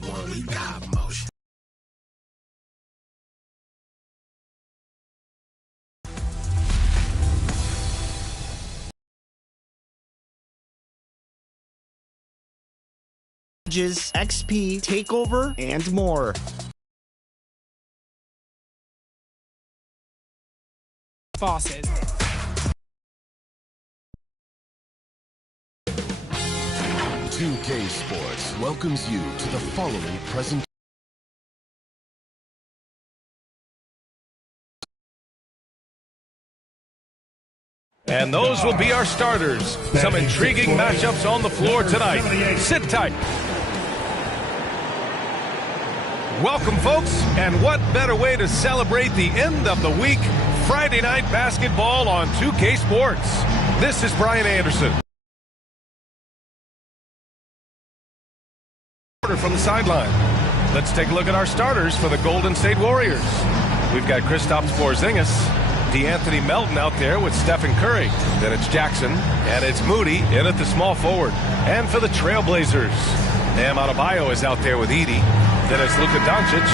one, we got motion. XP, takeover, and more. Faucet. K Sports welcomes you to the following presentation. And those will be our starters. Some intriguing matchups on the floor tonight. Sit tight. Welcome, folks, and what better way to celebrate the end of the week? Friday night basketball on 2K Sports. This is Brian Anderson. From the sideline. Let's take a look at our starters for the Golden State Warriors. We've got Kristaps Porzingis, DeAnthony Melton out there with Stephen Curry. Then it's Jackson, and it's Moody in at the small forward. And for the Trailblazers, Bam Adebayo is out there with Edey. Then it's Luka Doncic.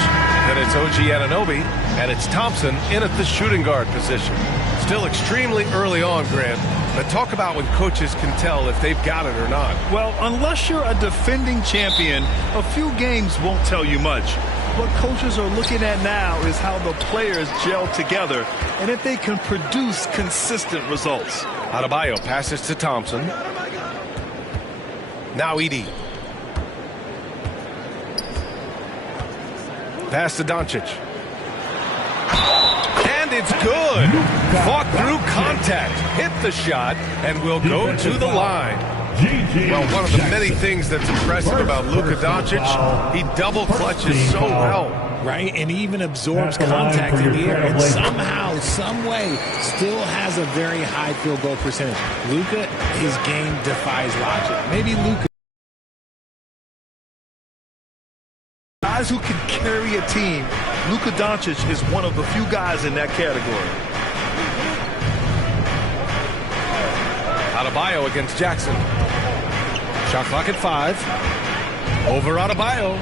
Then it's OG Anunoby. And it's Thompson in at the shooting guard position. Still extremely early on, Grant. But talk about when coaches can tell if they've got it or not. Well, unless you're a defending champion, a few games won't tell you much. What coaches are looking at now is how the players gel together and if they can produce consistent results. Adebayo passes to Thompson. Now Edey. Pass to Doncic. And it's good. Fought through contact, hit the shot, and will go to the line. Well, one of the many things that's impressive about Luka Doncic, he double clutches so well. Right, and he even absorbs contact in the air, and somehow, some way, still has a very high field goal percentage. Luka, his game defies logic. Maybe Luka. Guys who can carry a team, Luka Doncic is one of the few guys in that category. Adebayo against Jackson. Shot clock at 5. Over Adebayo.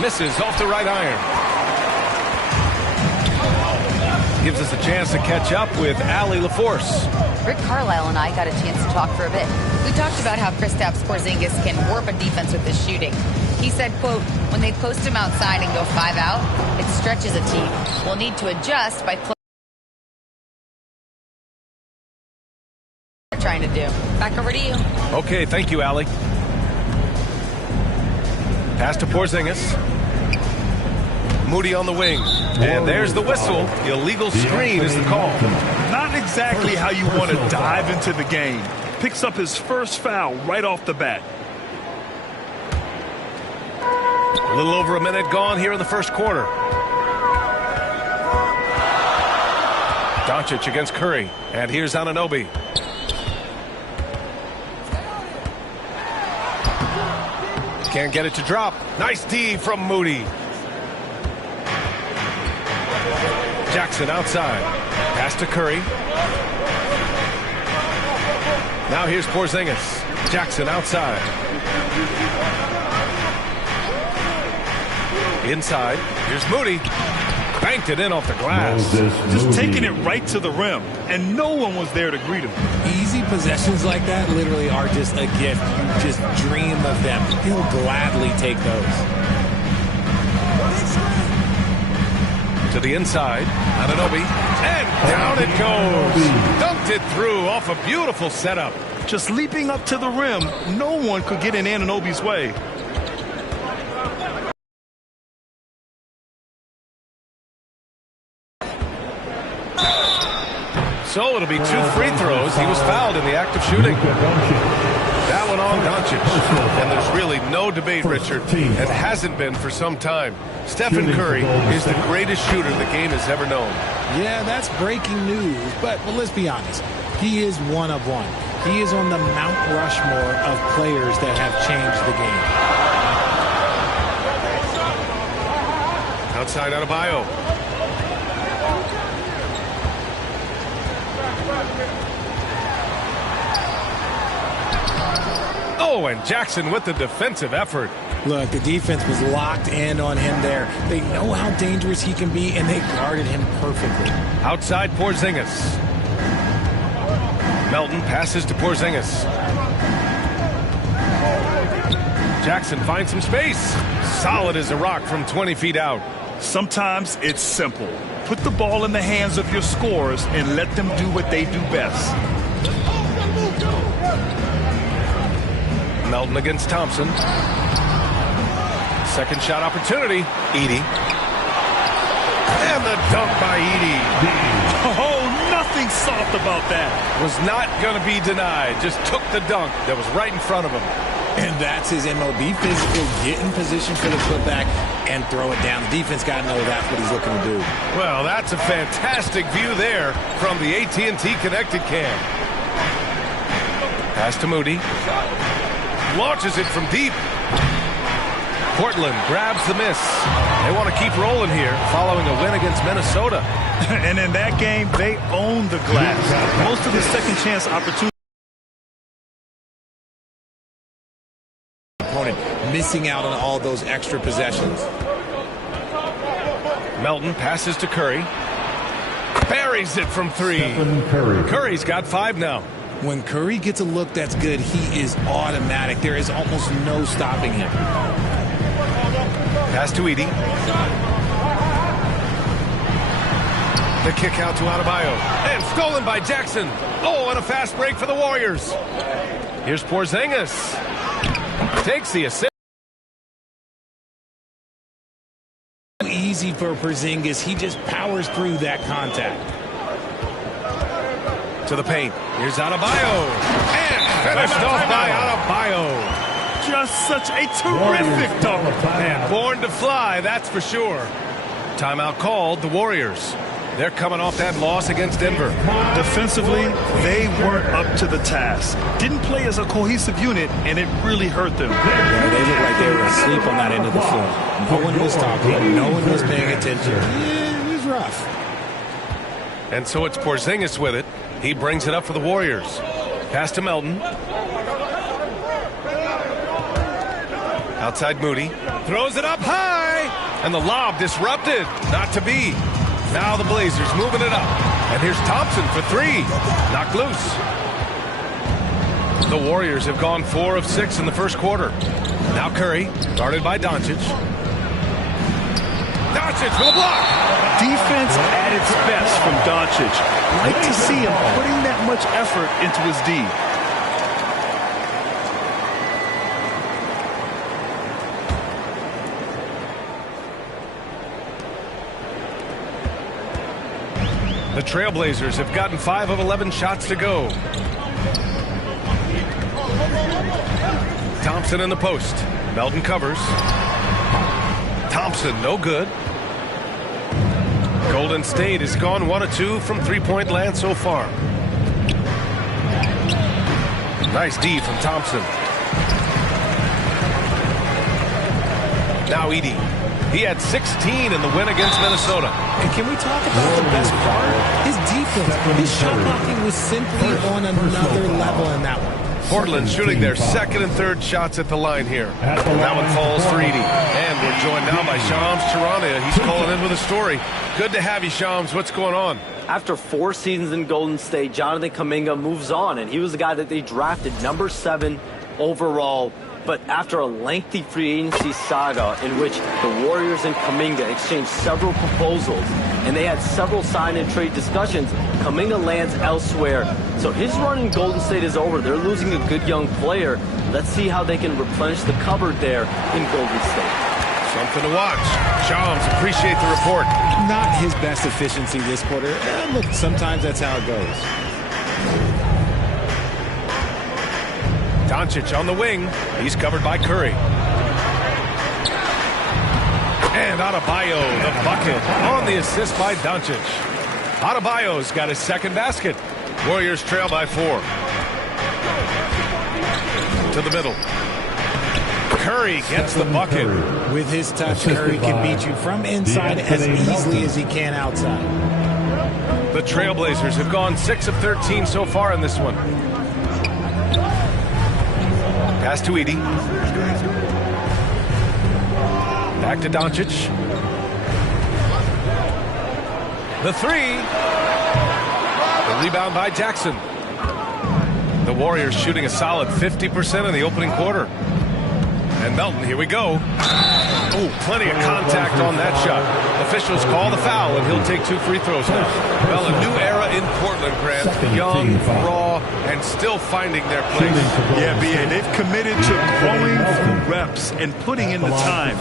Misses off the right iron. Gives us a chance to catch up with Allie LaForce. Rick Carlisle and I got a chance to talk for a bit. We talked about how Kristaps Porzingis can warp a defense with his shooting. He said, quote, when they post him outside and go 5 out, it stretches a team. We'll need to adjust by trying to do. Back over to you. Okay, thank you, Allie. Pass to Porzingis. Moody on the wing. And there's the whistle. Illegal screen is the call. Not exactly how you want to dive into the game. Picks up his first foul right off the bat. A little over a minute gone here in the first quarter. Doncic against Curry. And here's Anunoby. Can't get it to drop. Nice D from Moody. Jackson outside. Pass to Curry. Now here's Porzingis. Jackson outside. Inside. Here's Moody. Banked it in off the glass. Just taking it right to the rim, and no one was there to greet him. Easy possessions like that literally are just a gift. You just dream of them. He'll gladly take those. To the inside. Anunoby. And down it goes. Dunked it through off a beautiful setup. Just leaping up to the rim, no one could get in Anunoby's way. So it'll be 2 free throws. He was fouled in the act of shooting. That one on Doncic. And there's really no debate, Richard, and hasn't been for some time. Stephen Curry is the greatest shooter the game has ever known. Yeah, that's breaking news. But let's be honest. He is one of one. He is on the Mount Rushmore of players that have changed the game. Outside Adebayo. Oh, and Jackson with the defensive effort. Look, the defense was locked in on him there. They know how dangerous he can be, and they guarded him perfectly. Outside Porzingis. Melton passes to Porzingis. Jackson finds some space. Solid as a rock from 20 feet out. Sometimes it's simple. Put the ball in the hands of your scorers and let them do what they do best. Melton against Thompson. Second shot opportunity. Edey. And the dunk by Edey. Oh, nothing soft about that. Was not going to be denied. Just took the dunk that was right in front of him. And that's his MO. Be physical, get in position for the putback, and throw it down. The defense got to know that's what he's looking to do. Well, that's a fantastic view there from the AT&T Connected Cam. Pass to Moody. Launches it from deep. Portland grabs the miss. They want to keep rolling here following a win against Minnesota. And in that game, they owned the glass. Most of the second chance opportunities. Opponent missing out on all those extra possessions. Melton passes to Curry. Buries it from three. Curry's got 5 now. When Curry gets a look that's good, he is automatic. There is almost no stopping him. Pass to Edey. The kick out to Adebayo. And stolen by Jackson. Oh, and a fast break for the Warriors. Here's Porzingis. Takes the assist. Easy for Porzingis. He just powers through that contact. To the paint. Here's Adebayo. And finished off by Adebayo. Just such a terrific dunk. And born to fly, that's for sure. Timeout called, the Warriors. They're coming off that loss against Denver. Defensively, they weren't up to the task. Didn't play as a cohesive unit, and it really hurt them. Yeah, they looked like they were asleep on that end of the floor. No one was talking. No one was paying attention. Yeah, it was rough. And so it's Porzingis with it. He brings it up for the Warriors. Pass to Melton. Outside Moody. Throws it up high. And the lob disrupted. Not to be. Now the Blazers moving it up. And here's Thompson for 3. Knocked loose. The Warriors have gone 4 of 6 in the first quarter. Now Curry, guarded by Doncic. Doncic for the block. Defense at its best from Doncic. Like to see him putting that much effort into his D. The Trailblazers have gotten 5 of 11 shots to go. Thompson in the post. Melton covers. Thompson, no good. Golden State has gone 1 of 2 from three-point land so far. Nice D from Thompson. Now Edey. He had 16 in the win against Minnesota. And can we talk about the best part? His defense. His shot blocking was simply on another level in that one. Portland shooting their second and third shots at the line here. That one falls for Edey. And we're joined now by Shams Charania. He's calling in with a story. Good to have you, Shams. What's going on? After 4 seasons in Golden State, Jonathan Kuminga moves on, and he was the guy that they drafted number 7 overall. But after a lengthy free agency saga in which the Warriors and Kuminga exchanged several proposals and they had several sign and trade discussions, Kuminga lands elsewhere. So his run in Golden State is over. They're losing a good young player. Let's see how they can replenish the cupboard there in Golden State. Something to watch. Shams, appreciate the report. Not his best efficiency this quarter. Look, sometimes that's how it goes. Doncic on the wing. He's covered by Curry. And Adebayo, the bucket, on the assist by Doncic. Adebayo's got his second basket. Warriors trail by 4. To the middle. Curry gets the bucket. With his touch, Curry can beat you from inside as easily as he can outside. The Trailblazers have gone 6 of 13 so far in this one. Pass to Edey. Back to Doncic. The three. The rebound by Jackson. The Warriors shooting a solid 50% in the opening quarter. And Melton, here we go. Oh, plenty of contact on that shot. Officials call the foul, and he'll take 2 free throws now. Well, a new era in Portland, Grant. Young, raw, and still finding their place. Yeah, B.A., they've committed to growing through reps and putting in the time.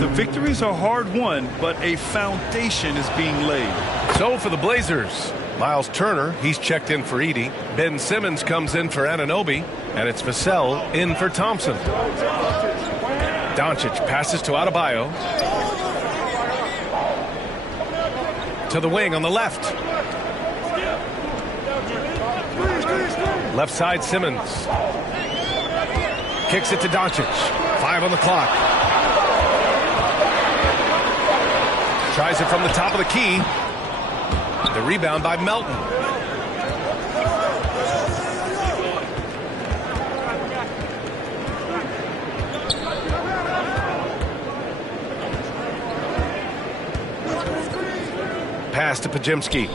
The victories are hard-won, but a foundation is being laid. So for the Blazers, Miles Turner, he's checked in for Edey. Ben Simmons comes in for Anunoby, and it's Vassell in for Thompson. Doncic passes to Adebayo. To the wing on the left. Left side Simmons. Kicks it to Doncic. 5 on the clock. Tries it from the top of the key. The rebound by Melton. Pass to Pajemski.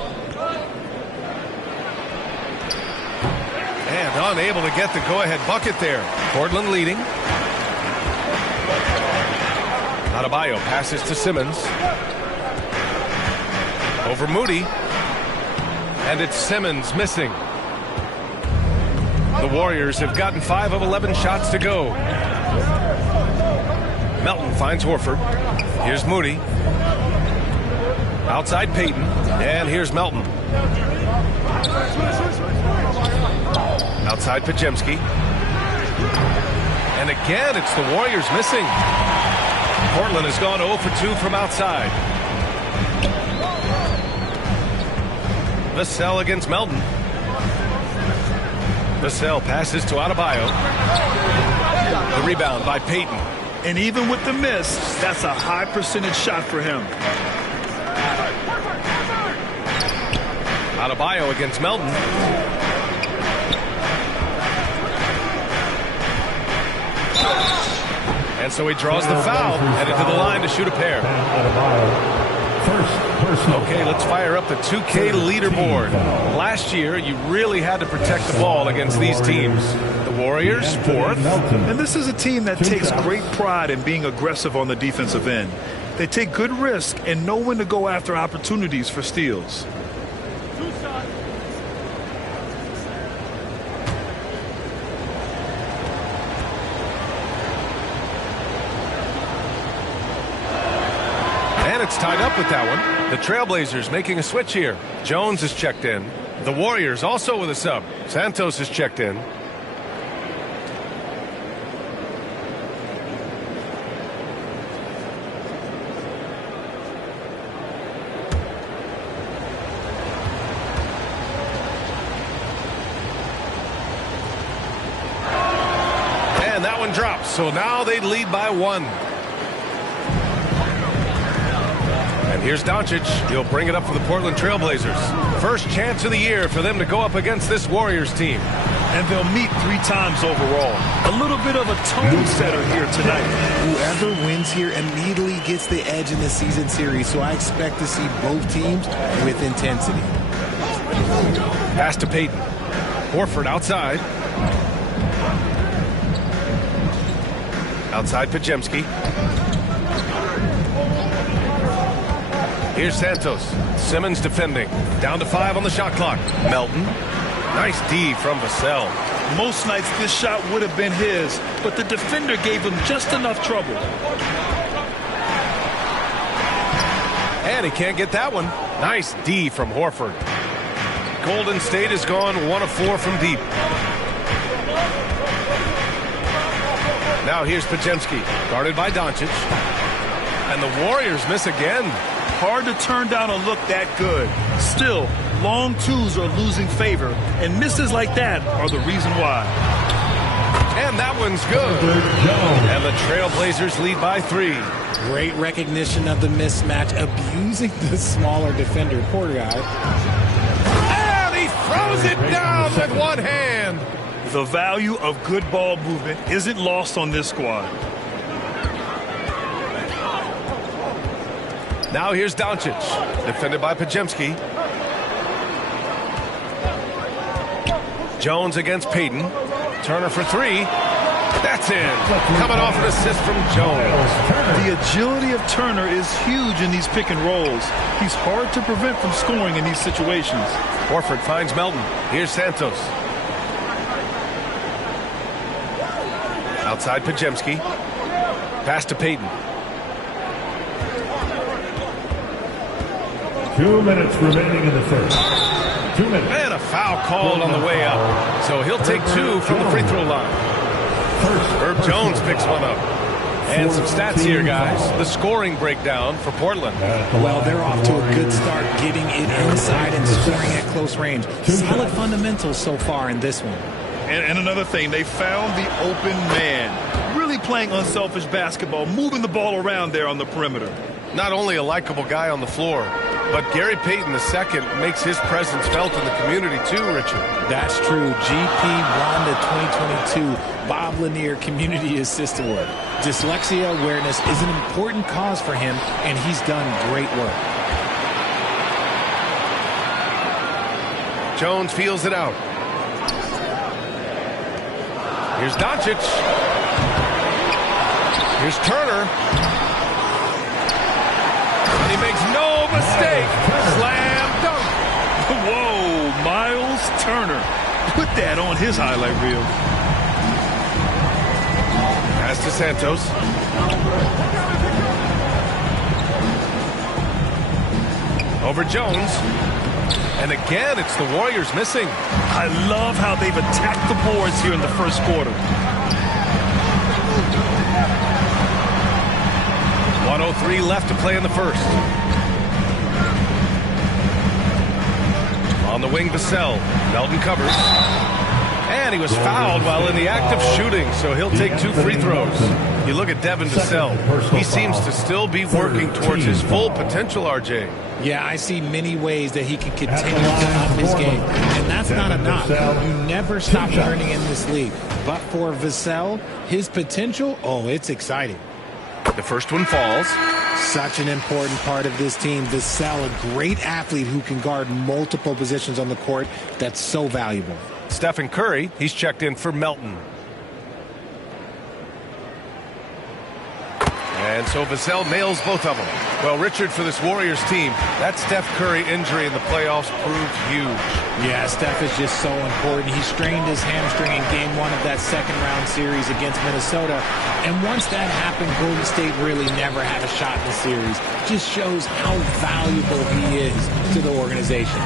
And unable to get the go-ahead bucket there. Portland leading. Adebayo passes to Simmons. Over Moody. And it's Simmons missing. The Warriors have gotten 5 of 11 shots to go. Melton finds Horford. Here's Moody. Outside Payton. And here's Melton. Outside Pajemski. And again, it's the Warriors missing. Portland has gone 0 for 2 from outside. Vassell against Melton. Vassell passes to Adebayo. The rebound by Payton. And even with the miss, that's a high percentage shot for him. Adebayo against Melton. And so he draws the foul, headed to the line to shoot a pair. Okay, let's fire up the 2K leaderboard. Last year, you really had to protect the ball against these teams. The Warriors, 4th. And this is a team that takes great pride in being aggressive on the defensive end. They take good risk and know when to go after opportunities for steals. It's tied up with that one. The Trailblazers making a switch here. Jones is checked in. The Warriors also with a sub. Santos is checked in. And that one drops. So now they lead by 1. Here's Doncic. He'll bring it up for the Portland Trailblazers. First chance of the year for them to go up against this Warriors team. And they'll meet 3 times overall. A little bit of a tone setter here tonight. Whoever wins here immediately gets the edge in the season series, so I expect to see both teams with intensity. Pass to Payton. Horford outside. Outside Pajemski. Here's Santos. Simmons defending. Down to 5 on the shot clock. Melton. Nice D from Vassell. Most nights this shot would have been his, but the defender gave him just enough trouble. And he can't get that one. Nice D from Horford. Golden State has gone 1 of 4 from deep. Now here's Pajemski. Guarded by Doncic. And the Warriors miss again. Hard to turn down a look that good. Still, long twos are losing favor, and misses like that are the reason why. And that one's good. And the Trailblazers lead by 3. Great recognition of the mismatch, abusing the smaller defender. Poor guy. And he throws it down with one hand. The value of good ball movement isn't lost on this squad. Now here's Doncic, defended by Pajemski. Jones against Payton. Turner for three. That's in. Coming off an assist from Jones. The agility of Turner is huge in these pick and rolls. He's hard to prevent from scoring in these situations. Horford finds Melton. Here's Santos. Outside Pajemski. Pass to Payton. 2 minutes remaining in the first. 2 minutes. And a foul called on the way up. So he'll take two from the free throw line. Herb Jones picks one up. And some stats here, guys. The scoring breakdown for Portland. Well, they're off to a good start getting it inside and scoring at close range. Solid fundamentals so far in this one. And another thing, they found the open man. Really playing unselfish basketball, moving the ball around there on the perimeter. Not only a likable guy on the floor, but Gary Payton II makes his presence felt in the community too, Richard. That's true. GP won the 2022 Bob Lanier Community Assist Award. Dyslexia awareness is an important cause for him, and he's done great work. Jones feels it out. Here's Doncic. Here's Turner. And he makes no mistake. Slam dunk. Whoa, Miles Turner. Put that on his highlight reel. Pass to Santos. Over Jones. And again, it's the Warriors missing. I love how they've attacked the boards here in the first quarter. 1:03 left to play in the first. On the wing, Vassell. Melton covers. And he was fouled while in the act of shooting, so he'll take two free throws. You look at Devin Vassell. He seems to still be working towards his full potential, RJ. Yeah, I see many ways that he can continue to up his game. And that's not a knock. You never stop learning in this league. But for Vassell, his potential, oh, it's exciting. The first one falls. Such an important part of this team. Vassell, a great athlete who can guard multiple positions on the court. That's so valuable. Stephen Curry, he's checked in for Melton. And so Vassell nails both of them. Well, Richard, for this Warriors team, that Steph Curry injury in the playoffs proved huge. Yeah, Steph is just so important. He strained his hamstring in game one of that second-round series against Minnesota. And once that happened, Golden State really never had a shot in the series. Just shows how valuable he is to the organization.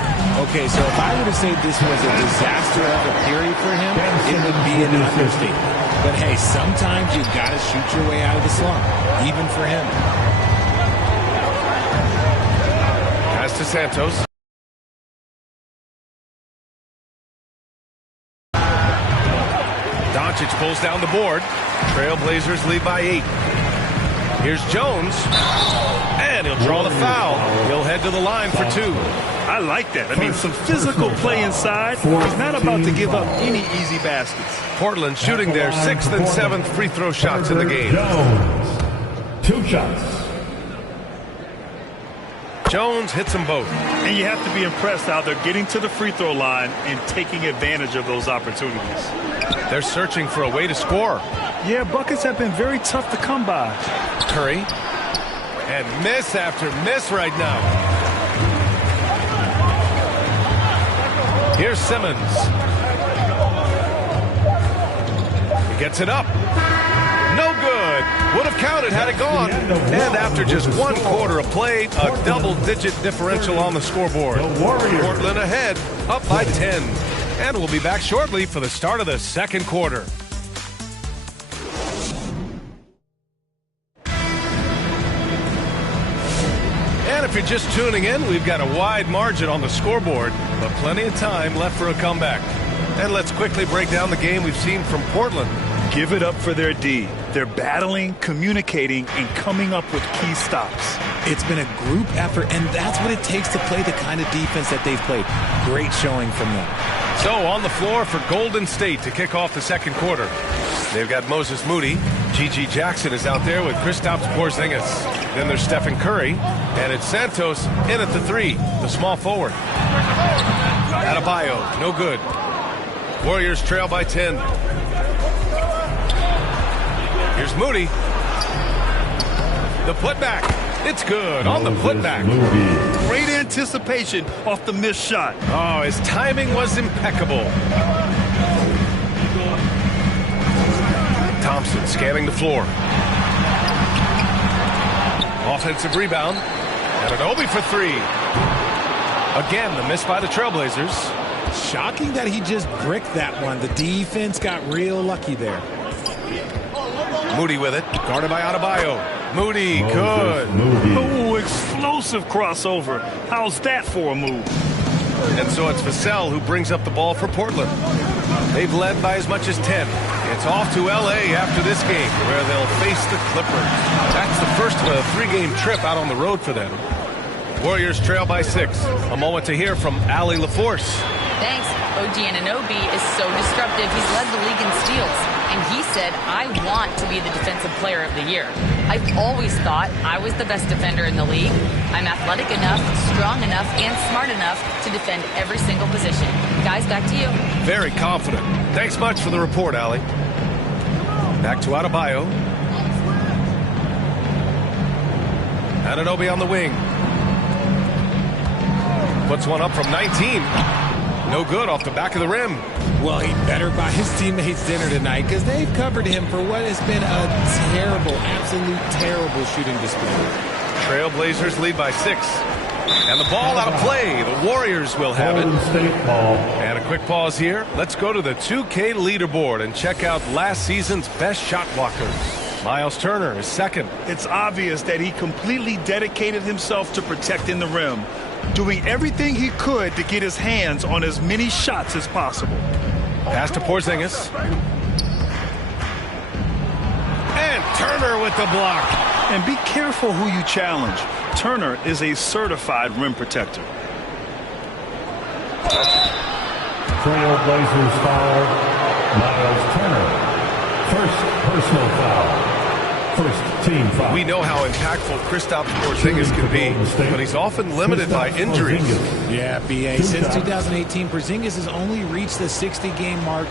Okay, so if I were to say this was a disaster of a period for him, it would be an understatement. But hey, sometimes you've got to shoot your way out of the slump, even for him. Pass to Santos. Doncic pulls down the board. Trailblazers lead by 8. Here's Jones. And he'll draw the foul. He'll head to the line for 2. I like that. I mean, some physical play inside. He's not about to give up any easy baskets. Portland shooting their 6th and 7th free throw shots in the game. Jones, 2 shots. Jones hits them both. And you have to be impressed how they're getting to the free throw line and taking advantage of those opportunities. They're searching for a way to score. Yeah, buckets have been very tough to come by. Curry. And miss after miss right now. Here's Simmons. He gets it up. No good. Would have counted had it gone. And after just 1 quarter of play, a double-digit differential on the scoreboard. Portland ahead, up by 10. And we'll be back shortly for the start of the second quarter. And if you're just tuning in, we've got a wide margin on the scoreboard, but plenty of time left for a comeback. And let's quickly break down the game we've seen from Portland. Give it up for their D. They're battling, communicating, and coming up with key stops. It's been a group effort, and that's what it takes to play the kind of defense that they've played. Great showing from them. So on the floor for Golden State to kick off the second quarter. They've got Moses Moody. G.G. Jackson is out there with Kristaps Porzingis. Then there's Stephen Curry. And it's Santos in at the 3, the small forward. Adebayo, no good. Warriors trail by 10. Here's Moody. The putback. It's good on the putback. Great anticipation off the missed shot. Oh, his timing was impeccable. Thompson scanning the floor. Offensive rebound. Anunoby for 3. Again, the miss by the Trailblazers. Shocking that he just bricked that one. The defense got real lucky there. Moody with it. Guarded by Adebayo. Moody, good. Oh, explosive crossover. How's that for a move? And so it's Vassell who brings up the ball for Portland. They've led by as much as 10. It's off to L.A. after this game, where they'll face the Clippers. That's the first of a 3-game trip out on the road for them. Warriors trail by 6. A moment to hear from Allie LaForce. Thanks. OG Anunoby is so disruptive. He's led the league in steals. And he said, I want to be the defensive player of the year. I've always thought I was the best defender in the league. I'm athletic enough, strong enough, and smart enough to defend every single position. Guys, back to you. Very confident. Thanks much for the report, Allie. Back to Adebayo. Anunoby on the wing. Puts one up from 19. No good off the back of the rim. Well, he better buy his teammates dinner tonight because they've covered him for what has been a terrible, absolute terrible shooting display. Trailblazers lead by 6. And the ball out of play. The Warriors will have it. And a quick pause here. Let's go to the 2K leaderboard and check out last season's best shot blockers. Miles Turner is second. It's obvious that he completely dedicated himself to protecting the rim, doing everything he could to get his hands on as many shots as possible. Pass to Porzingis. And Turner with the block. And be careful who you challenge. Turner is a certified rim protector. Trailblazers foul. Miles Turner. First personal foul. First team foul. We know how impactful Kristaps Porzingis can be, but he's often limited by injuries. Yeah, B.A. Since 2018, Porzingis has only reached the 60-game mark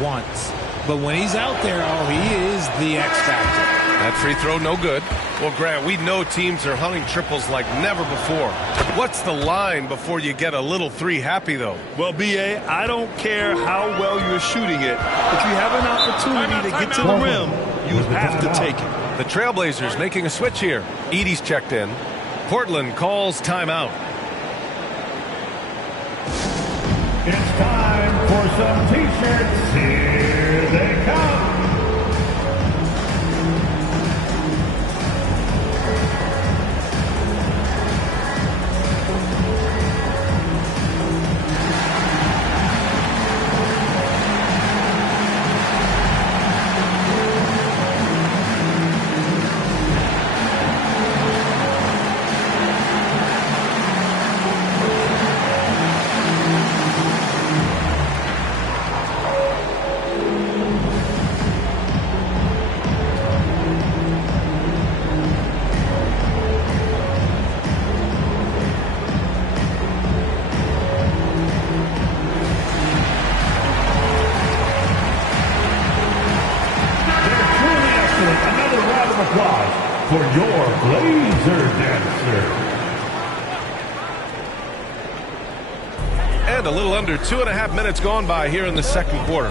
once. But when he's out there, oh, he is the X factor. That free throw, no good. Well, Grant, we know teams are hunting triples like never before. What's the line before you get a little 3 happy, though? Well, B.A., I don't care how well you're shooting it. If you have an opportunity to get to the rim, you have to take it. The Trailblazers making a switch here. Edey's checked in. Portland calls timeout. It's time for some T-shirts. Here they come. For your Blazer dancer. And a little under 2.5 minutes gone by here in the second quarter.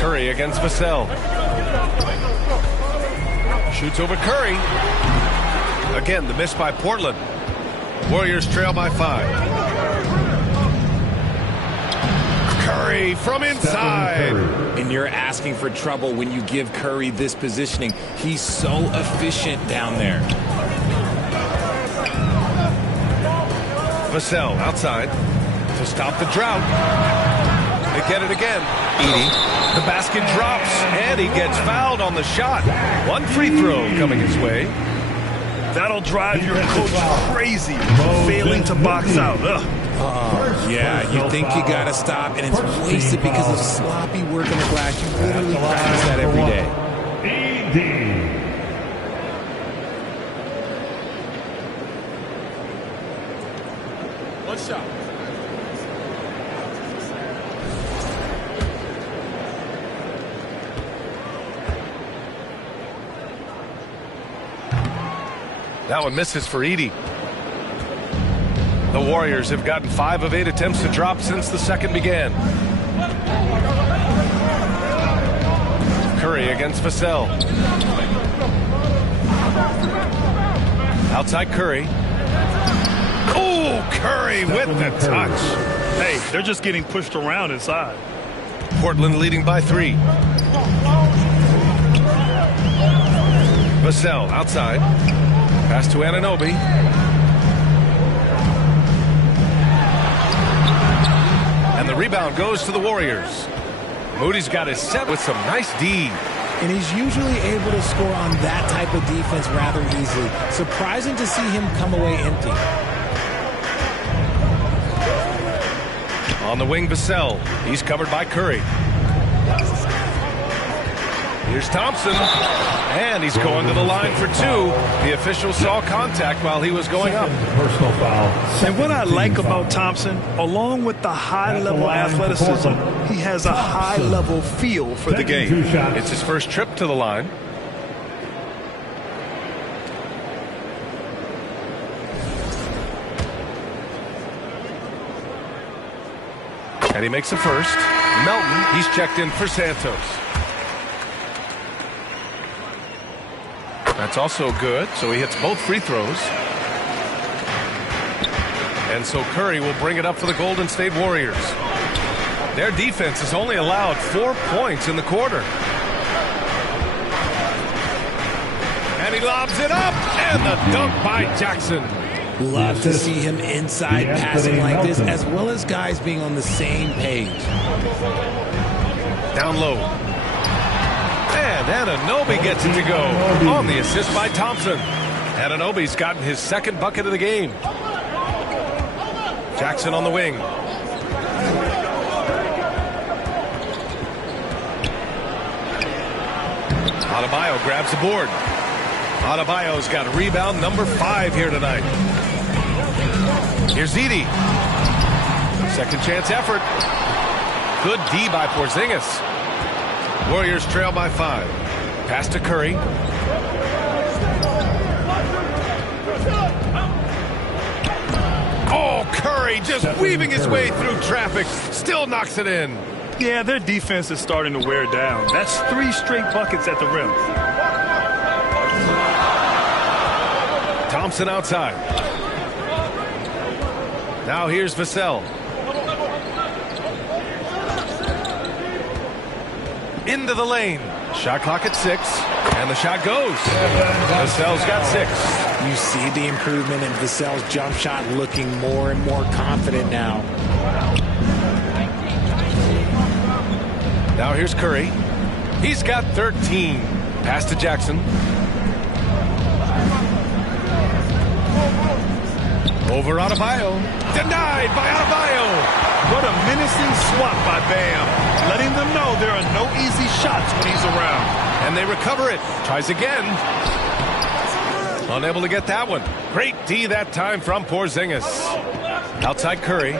Curry against Vassell. Shoots over Curry. Again, the miss by Portland. Warriors trail by 5. Curry from inside. And you're asking for trouble when you give Curry this positioning. He's so efficient down there. Vassell outside to stop the drought. They get it again. Edey. The basket drops, and he gets fouled on the shot. One free throw coming his way. That'll drive your coach crazy, failing to box out. Yeah, you think you got to stop, and it's wasted because of sloppy work on the glass. You literally practice that every day. One shot. That one misses for Edey. The Warriors have gotten 5 of 8 attempts to drop since the second began. Curry against Vassell. Outside Curry. Oh, Curry with the touch. Hey, they're just getting pushed around inside. Portland leading by 3. Vassell outside. Pass to Anunoby. And the rebound goes to the Warriors. Moody's got his set with some nice D. And he's usually able to score on that type of defense rather easily. Surprising to see him come away empty. On the wing, Vassell. He's covered by Curry. Here's Thompson. And he's going to the line for 2. The official saw contact while he was going up. Personal foul. And what I like about Thompson, along with the high-level athleticism, he has a high-level feel for the game. It's his first trip to the line. And he makes the first. Melton, he's checked in for Santos. That's also good, so he hits both free throws. And so Curry will bring it up for the Golden State Warriors. Their defense has only allowed 4 points in the quarter. And he lobs it up, and the dunk by Jackson. Love to see him inside passing like this, as well as guys being on the same page. Down low. And Anunoby gets it to go on the assist by Thompson. Anunoby's gotten his second bucket of the game. Jackson on the wing. Adebayo grabs the board. Adebayo's got a rebound number 5 here tonight. Here's Edey. Second chance effort. Good D by Porzingis. Warriors trail by 5. Pass to Curry. Oh, Curry just weaving his way through traffic. Still knocks it in. Yeah, their defense is starting to wear down. That's 3 straight buckets at the rim. Thompson outside. Now here's Vassell. Into the lane. Shot clock at 6. And the shot goes. Vassell's got 6. You see the improvement in Vassell's jump shot, looking more and more confident now. Now here's Curry. He's got 13. Pass to Jackson. Over Adebayo. Denied by Adebayo. What a menacing swat by Bam. Letting them know there are no easy shots when he's around. And they recover it. Tries again. Unable to get that one. Great D that time from Porzingis. Outside Curry.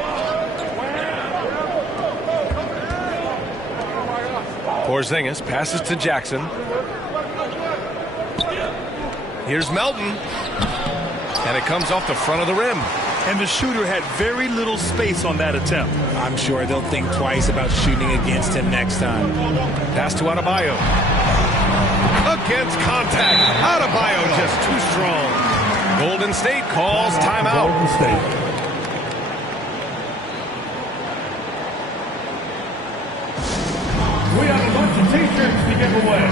Porzingis passes to Jackson. Here's Melton. And it comes off the front of the rim. And the shooter had very little space on that attempt. I'm sure they'll think twice about shooting against him next time. Pass to Adebayo. Against contact. Adebayo just too strong. Golden State calls timeout. Golden State. We have a bunch of t-shirts to give away.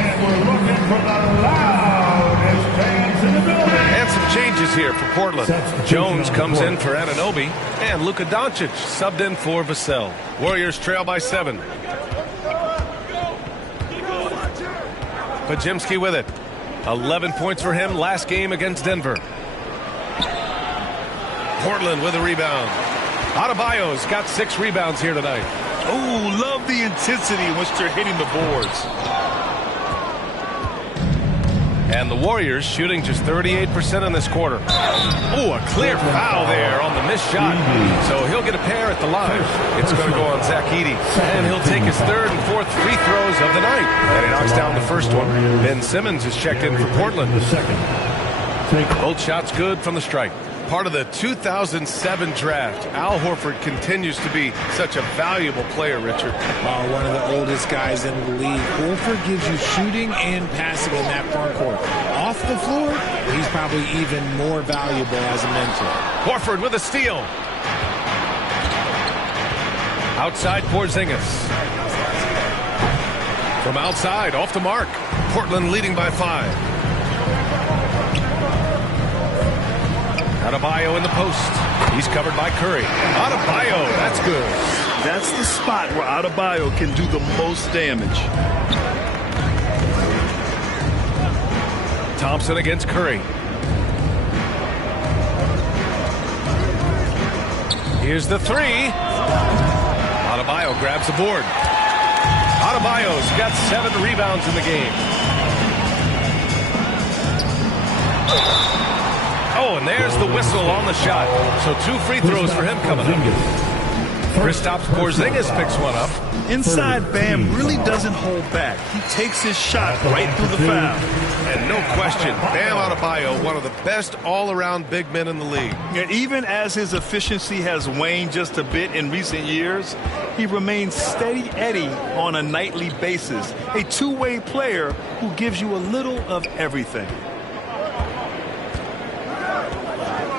And we're looking for the loudest fans in the building. And some changes here for Portland. Jones comes in for Anunoby. And Luka Doncic subbed in for Vassell. Warriors trail by 7. Podziemski with it. 11 points for him last game against Denver. Portland with a rebound. Adebayo's got 6 rebounds here tonight. Oh, love the intensity in which they're hitting the boards. And the Warriors shooting just 38% in this quarter. Oh, a clear foul there on the missed shot. So he'll get a pair at the line. It's going to go on Zach Edey. And he'll take his 3rd and 4th free throws of the night. And he knocks down the first one. Ben Simmons is checked in for Portland. Both shots good from the stripe. Part of the 2007 draft, Al Horford continues to be such a valuable player, Richard. One of the oldest guys in the league. Horford gives you shooting and passing in that front court. Off the floor, he's probably even more valuable as a mentor. Horford with a steal. Outside Porzingis. From outside, off the mark. Portland leading by 5. Adebayo in the post. He's covered by Curry. Adebayo, that's good. That's the spot where Adebayo can do the most damage. Thompson against Curry. Here's the 3. Adebayo grabs the board. Adebayo's got 7 rebounds in the game. Oh, and there's the whistle on the shot. So 2 free throws for him coming up. Kristaps Porzingis picks one up. Inside, Bam really doesn't hold back. He takes his shot right through the foul. And no question, Bam Adebayo, one of the best all-around big men in the league. And even as his efficiency has waned just a bit in recent years, he remains steady Eddie on a nightly basis. A two-way player who gives you a little of everything.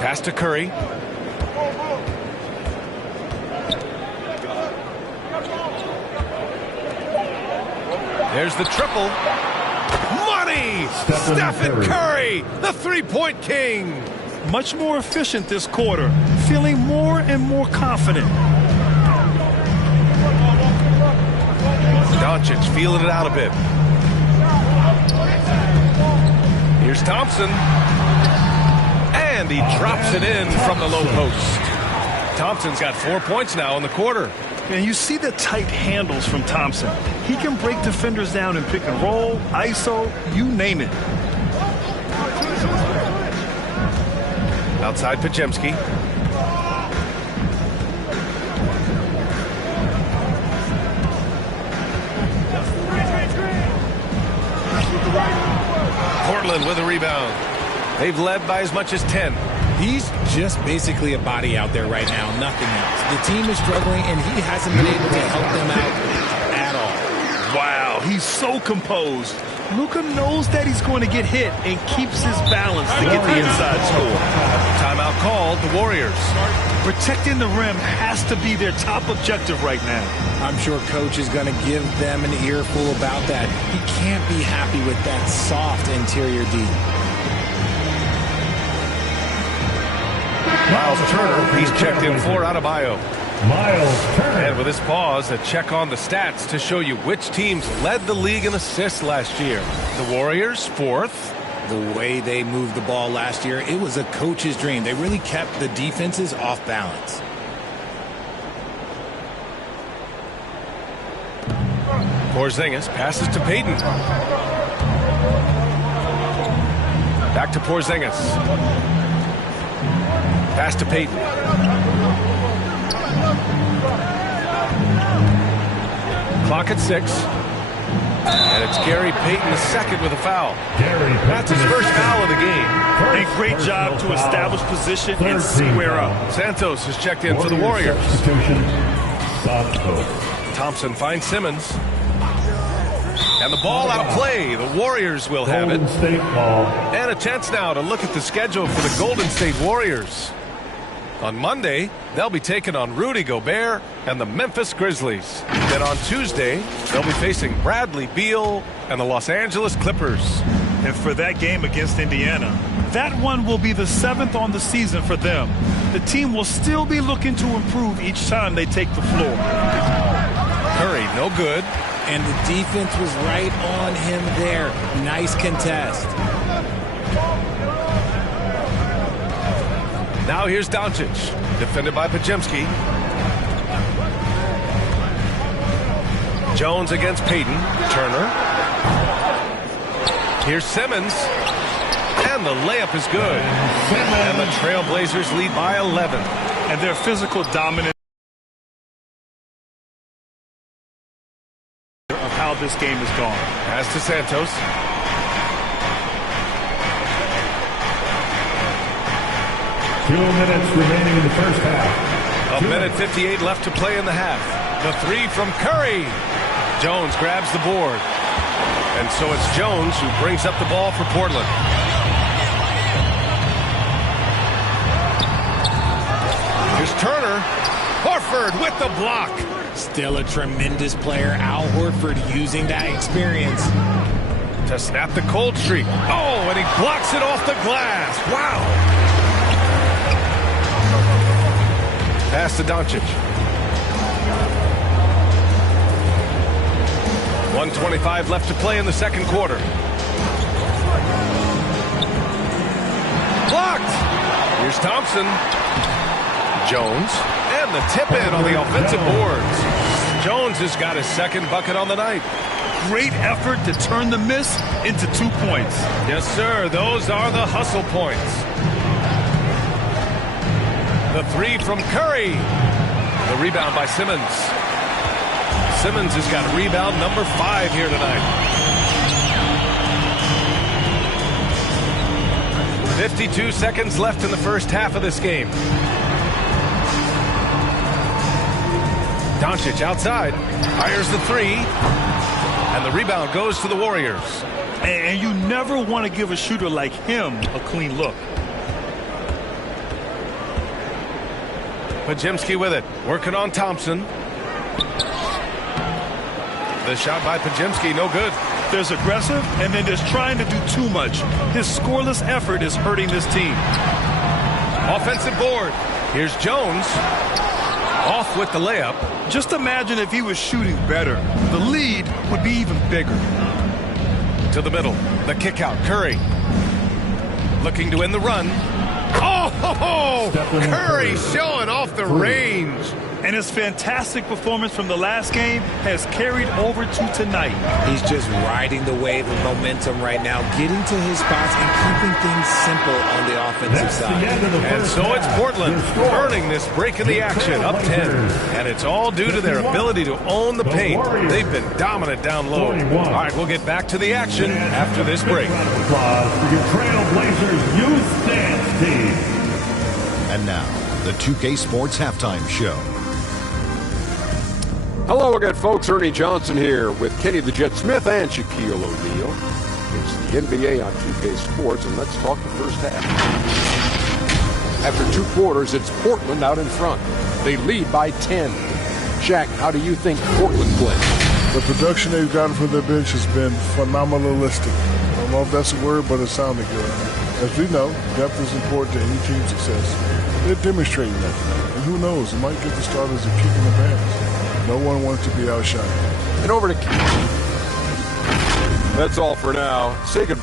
Pass to Curry. There's the triple. Money! Stephen Curry, the three-point king. Much more efficient this quarter, feeling more and more confident. Doncic feeling it out a bit. Here's Thompson. And he drops it in from the low post. Thompson's got 4 points now in the quarter. And you see the tight handles from Thompson. He can break defenders down in pick and roll, ISO, you name it. Outside Podziemski. Portland with a rebound. They've led by as much as 10. He's just basically a body out there right now, nothing else. The team is struggling, and he hasn't been able to help them out at all. Wow, he's so composed. Luka knows that he's going to get hit and keeps his balance to get the inside score. Timeout called, the Warriors. Protecting the rim has to be their top objective right now. I'm sure Coach is going to give them an earful about that. He can't be happy with that soft interior D. Miles Turner, he's checked in for Adebayo. Miles Turner. And with this pause, a check on the stats to show you which teams led the league in assists last year. The Warriors, 4th. The way they moved the ball last year, it was a coach's dream. They really kept the defenses off balance. Porzingis passes to Payton. Back to Porzingis. Pass to Payton. Clock at 6. And it's Gary Payton II with a foul. That's his first foul of the game. A great job to establish position and square up. Santos is checked in for the Warriors. Thompson finds Simmons. And the ball out of play. The Warriors will have it. And a chance now to look at the schedule for the Golden State Warriors. On Monday, they'll be taking on Rudy Gobert and the Memphis Grizzlies. Then on Tuesday, they'll be facing Bradley Beal and the Los Angeles Clippers. And for that game against Indiana, that one will be the 7th on the season for them. The team will still be looking to improve each time they take the floor. Curry, no good. And the defense was right on him there. Nice contest. Now here's Doncic, defended by Podziemski. Jones against Payton. Turner. Here's Simmons. And the layup is good. And the Trailblazers lead by 11. And their physical dominance of how this game has gone. Pass to Santos. Two minutes remaining in the first half. A minute 58 left to play in the half. The three from Curry. Jones grabs the board. And so it's Jones who brings up the ball for Portland. Here's Turner. Horford with the block. Still a tremendous player. Al Horford using that experience To snap the cold streak. Oh, and he blocks it off the glass. Wow. Pass to Doncic. 1:25 left to play in the second quarter. Blocked. Here's Thompson. Jones. And the tip in on the offensive boards. Jones has got his second bucket on the night. Great effort to turn the miss into 2 points. Yes, sir. Those are the hustle points. The three from Curry. The rebound by Simmons. Simmons has got rebound number 5 here tonight. 52 seconds left in the first half of this game. Doncic outside. Fires the three. And the rebound goes to the Warriors. And you never want to give a shooter like him a clean look. Podziemski with it. Working on Thompson. The shot by Podziemski, no good. There's aggressive, and then there's trying to do too much. His scoreless effort is hurting this team. Offensive board. Here's Jones. Off with the layup. Just imagine if he was shooting better. The lead would be even bigger. To the middle. The kick out. Curry. Looking to end the run. Oh, Curry showing off the range. And his fantastic performance from the last game has carried over to tonight. He's just riding the wave of momentum right now, getting to his spots and keeping things simple on the offensive side. And so it's Portland earning this break in the action, up 10. And it's all due to their ability to own the paint. They've been dominant down low. All right, we'll get back to the action after this break. Applause for your Trailblazers Youth Dance Team. And now, the 2K Sports Halftime Show. Hello again, folks. Ernie Johnson here with Kenny the Jet Smith and Shaquille O'Neal. It's the NBA on 2K Sports, and let's talk the first half. After 2 quarters, it's Portland out in front. They lead by 10. Shaq, how do you think Portland played? The production they've gotten from their bench has been phenomenalistic. I don't know if that's a word, but it sounded good. As we know, depth is important to any team's success. They're demonstrating that tonight. And who knows, it might give the starters a kick in the pants. No one wants to be outshined. And over to... That's all for now. Say good...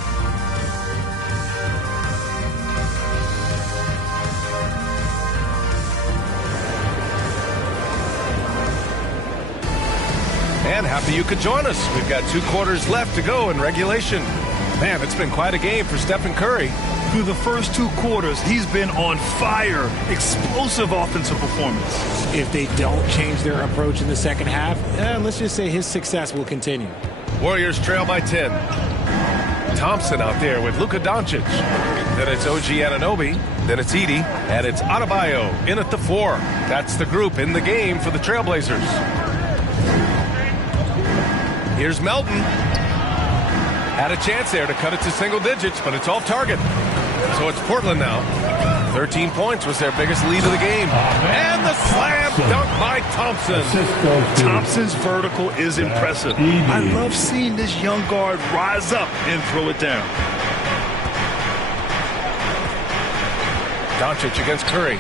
And happy you could join us. We've got 2 quarters left to go in regulation. Man, it's been quite a game for Stephen Curry. Through the first 2 quarters, he's been on fire. Explosive offensive performance. If they don't change their approach in the second half, let's just say his success will continue. Warriors trail by 10. Thompson out there with Luka Doncic. Then it's OG Anunoby. Then it's Edey. And it's Adebayo in at the 4. That's the group in the game for the Trailblazers. Here's Melton. Had a chance there to cut it to single digits, but it's off target. So it's Portland now. 13 points was their biggest lead of the game. And the slam dunk by Thompson. Thompson's vertical is impressive. I love seeing this young guard rise up and throw it down. Doncic against Curry.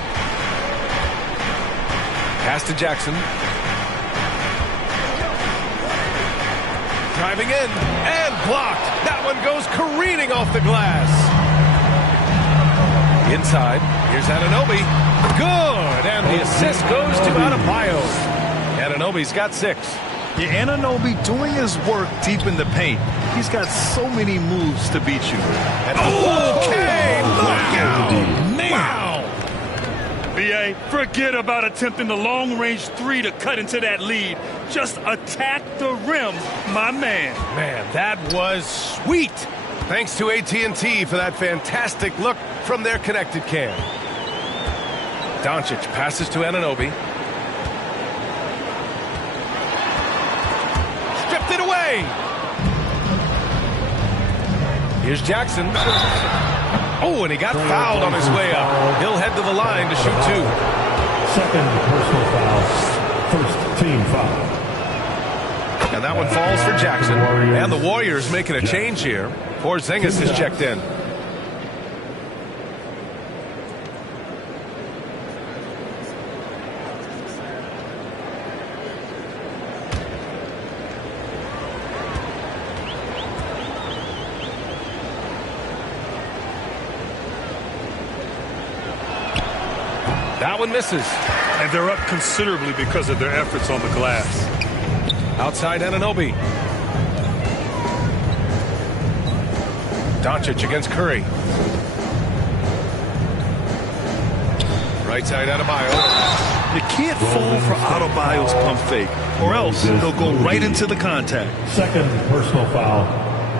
Pass to Jackson. driving in and blocked. That one goes careening off the glass. Inside, here's Anunoby. Good, and the assist goes to Adebayo. Anunoby's got 6. Yeah, Anunoby doing his work deep in the paint. He's got so many moves to beat you. And okay, look out! Man. Wow! BA, forget about attempting the long-range 3 to cut into that lead. Just attack the rim, my man. Man, that was sweet. Thanks to AT&T for that fantastic look from their connected cam. Doncic passes to Anunoby. Stripped it away. Here's Jackson. Oh, and he got fouled on his way up. He'll head to the line to shoot 2. Second personal foul. First team foul. And that one falls for Jackson. And the Warriors making a change here. Porzingis is checked in. That one misses. And they're up considerably because of their efforts on the glass. Outside Anunoby. Doncic against Curry. Right side Adebayo. You can't fall for Adebayo's pump fake, or else he'll go right into the contact. Second personal foul.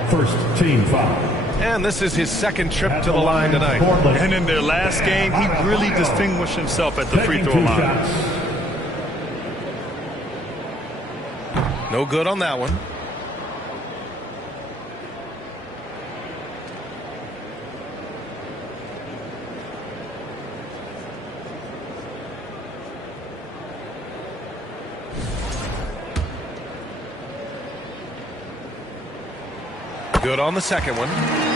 First team foul. And this is his second trip to the line tonight. And in their last game, he really distinguished himself at the free throw line. No good on that one. Good on the second one.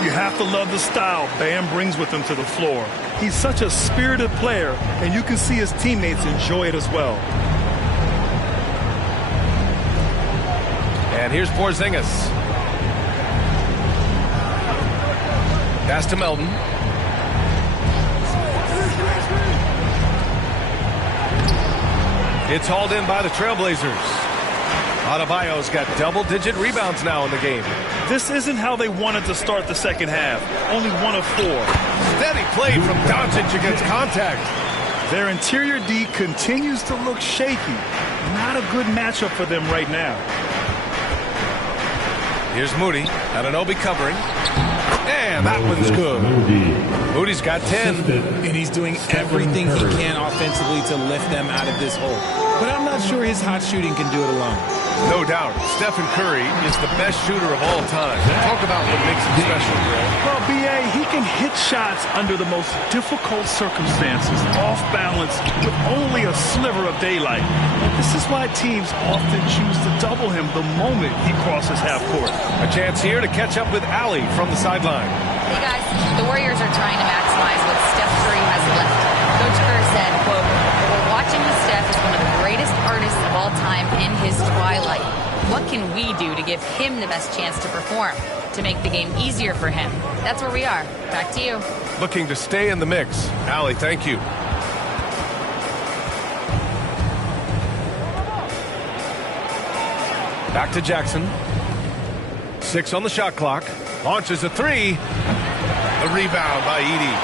You have to love the style Bam brings with him to the floor. He's such a spirited player, and you can see his teammates enjoy it as well. And here's Porzingis. Pass to Melton. It's hauled in by the Trailblazers. Adebayo's got double-digit rebounds now in the game. This isn't how they wanted to start the second half. Only 1 of 4. Steady play from Doncic against contact. Their interior D continues to look shaky. Not a good matchup for them right now. Here's Moody. Anunoby covering. And that one's good. Moody's got 10. And he's doing everything he can offensively to lift them out of this hole. But I'm not sure his hot shooting can do it alone. No doubt. Stephen Curry is the best shooter of all time. Talk about what makes him special, Greg. Well, B.A., he can hit shots under the most difficult circumstances, off balance, with only a sliver of daylight. And this is why teams often choose to double him the moment he crosses half court. A chance here to catch up with Allie from the sideline. Hey, guys, the Warriors are trying to maximize what Steph Curry has left. Coach Kerr said, quote, "We're watching Steph as one of the greatest artists of all time in his twilight. What can we do to give him the best chance to perform, to make the game easier for him?" That's where we are. Back to you. Looking to stay in the mix. Allie, thank you. Back to Jackson. 6 on the shot clock. Launches a 3. A rebound by Edey.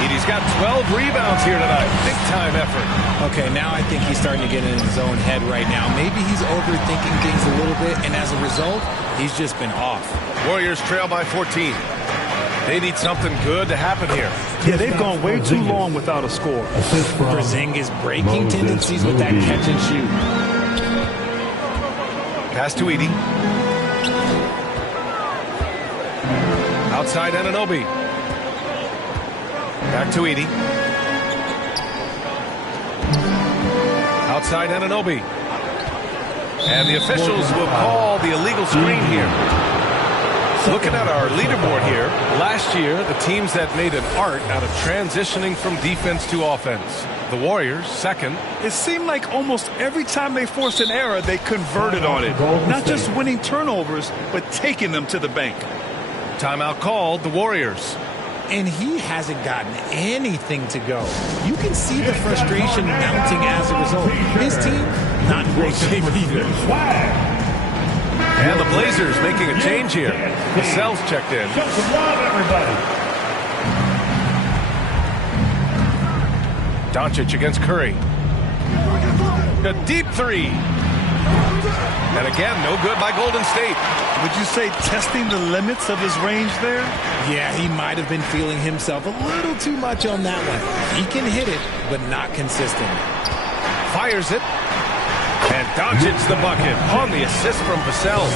Edey's got 12 rebounds here tonight. Big-time effort. Okay, now I think he's starting to get in his own head right now. Maybe he's overthinking things a little bit, and as a result, he's just been off. Warriors trail by 14. They need something good to happen here. Yeah, they've gone way too long without a score. Porzingis breaking tendencies with that catch and shoot. Pass to Edey. Outside Anunoby. Back to Edey. Outside Anunoby. And the officials will call the illegal screen here. Looking at our leaderboard here, last year, the teams that made an art out of transitioning from defense to offense. The Warriors, second. It seemed like almost every time they forced an error, they converted on it. Not just winning turnovers, but taking them to the bank. Timeout called, the Warriors. And he hasn't gotten anything to go. You can see the frustration mounting as a result. His team, not in great shape either. And the Blazers making a change here. Vassell's checked in. Show some love, everybody. Doncic against Curry. A deep three. And again, no good by Golden State. Would you say testing the limits of his range there? Yeah, he might have been feeling himself a little too much on that one. He can hit it, but not consistently. Fires it. And Doncic's the bucket on the assist from Vassell.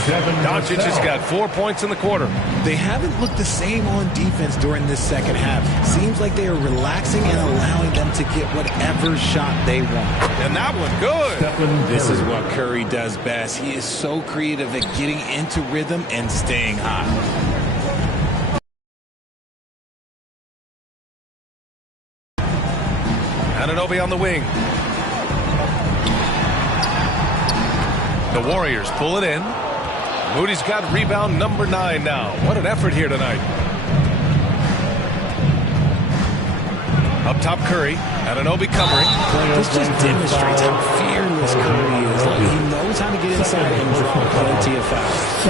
Doncic has got 4 points in the quarter. They haven't looked the same on defense during this second half. Seems like they are relaxing and allowing them to get whatever shot they want. And that one good. This is what Curry does best. He is so creative at getting into rhythm and staying hot. Anunoby on the wing. The Warriors pull it in. Moody's got rebound number 9 now. What an effort here tonight. Up top, Curry. Anunoby covering. This just demonstrates how fearless Curry is. He knows how to get inside and draw plenty of fouls.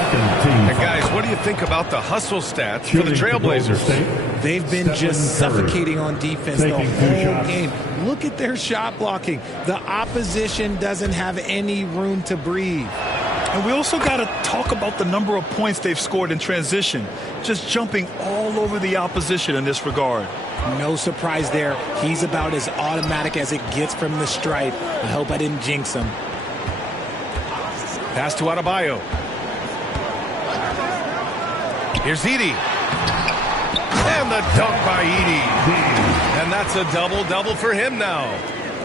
And guys, what do you think about the hustle stats for the Trailblazers? They've been just suffocating on defense the whole game. Look at their shot blocking. The opposition doesn't have any room to breathe. And we also got to talk about the number of points they've scored in transition. Just jumping all over the opposition in this regard. No surprise there. He's about as automatic as it gets from the stripe. I hope I didn't jinx him. Pass to Adebayo. Here's Edey. And the dunk by Edey. And that's a double-double for him now.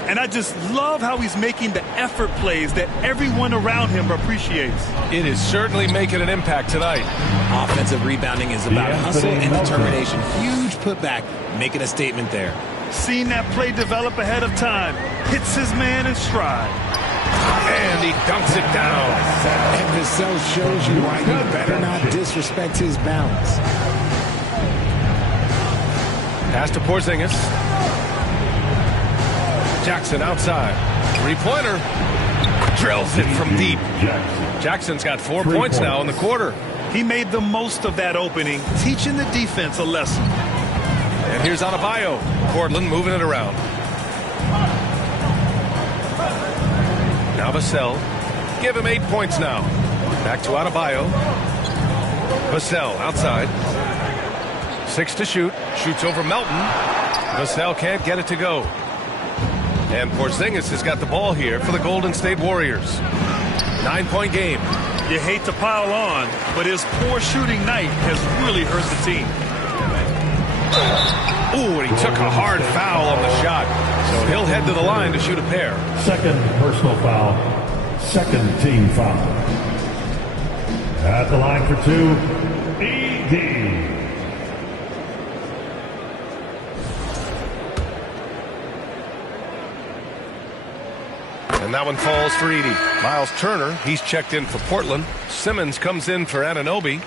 And I just love how he's making the effort plays that everyone around him appreciates. It is certainly making an impact tonight. Offensive rebounding is about hustle and determination. Huge putback, making a statement there. Seeing that play develop ahead of time. Hits his man in stride. And he dunks it down. And Vassell shows you why you better not disrespect his balance. Pass to Porzingis. Jackson outside. Three-pointer. Drills it from deep. Jackson's got 4 points now in the quarter. He made the most of that opening, teaching the defense a lesson. And here's Adebayo. Portland moving it around. Now Vassell. Give him 8 points now. Back to Adebayo. Vassell outside. 6 to shoot. Shoots over Melton. Vassell can't get it to go. And Porzingis has got the ball here for the Golden State Warriors. 9-point game. You hate to pile on, but his poor shooting night has really hurt the team. Ooh, and he took a hard foul on the shot. So he'll head to the line to shoot a pair. Second personal foul. Second team foul. At the line for 2, Edey. And that one falls for Edey. Miles Turner, he's checked in for Portland. Simmons comes in for Anunoby.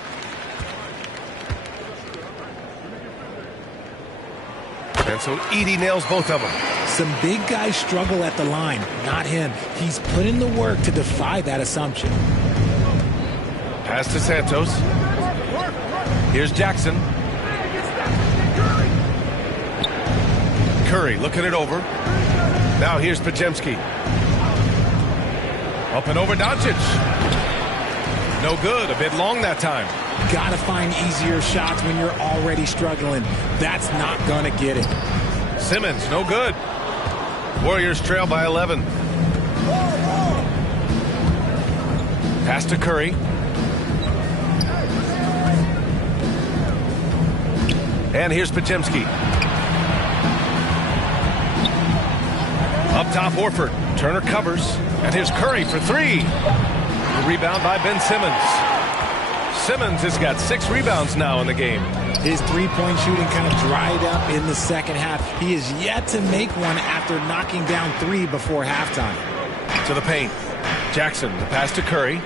And so Edey nails both of them. Some big guys struggle at the line, not him. He's put in the work to defy that assumption. Pass to Santos. Here's Jackson. Curry looking it over. Now here's Podziemski. Up and over Doncic. No good. A bit long that time. Gotta find easier shots when you're already struggling. That's not gonna get it. Simmons, no good. Warriors trail by 11. Pass to Curry. And here's Podziemski. Up top, Horford. Turner covers. And here's Curry for 3. The rebound by Ben Simmons. Simmons has got 6 rebounds now in the game. His three-point shooting kind of dried up in the second half. He is yet to make one after knocking down 3 before halftime. To the paint. Jackson, the pass to Curry.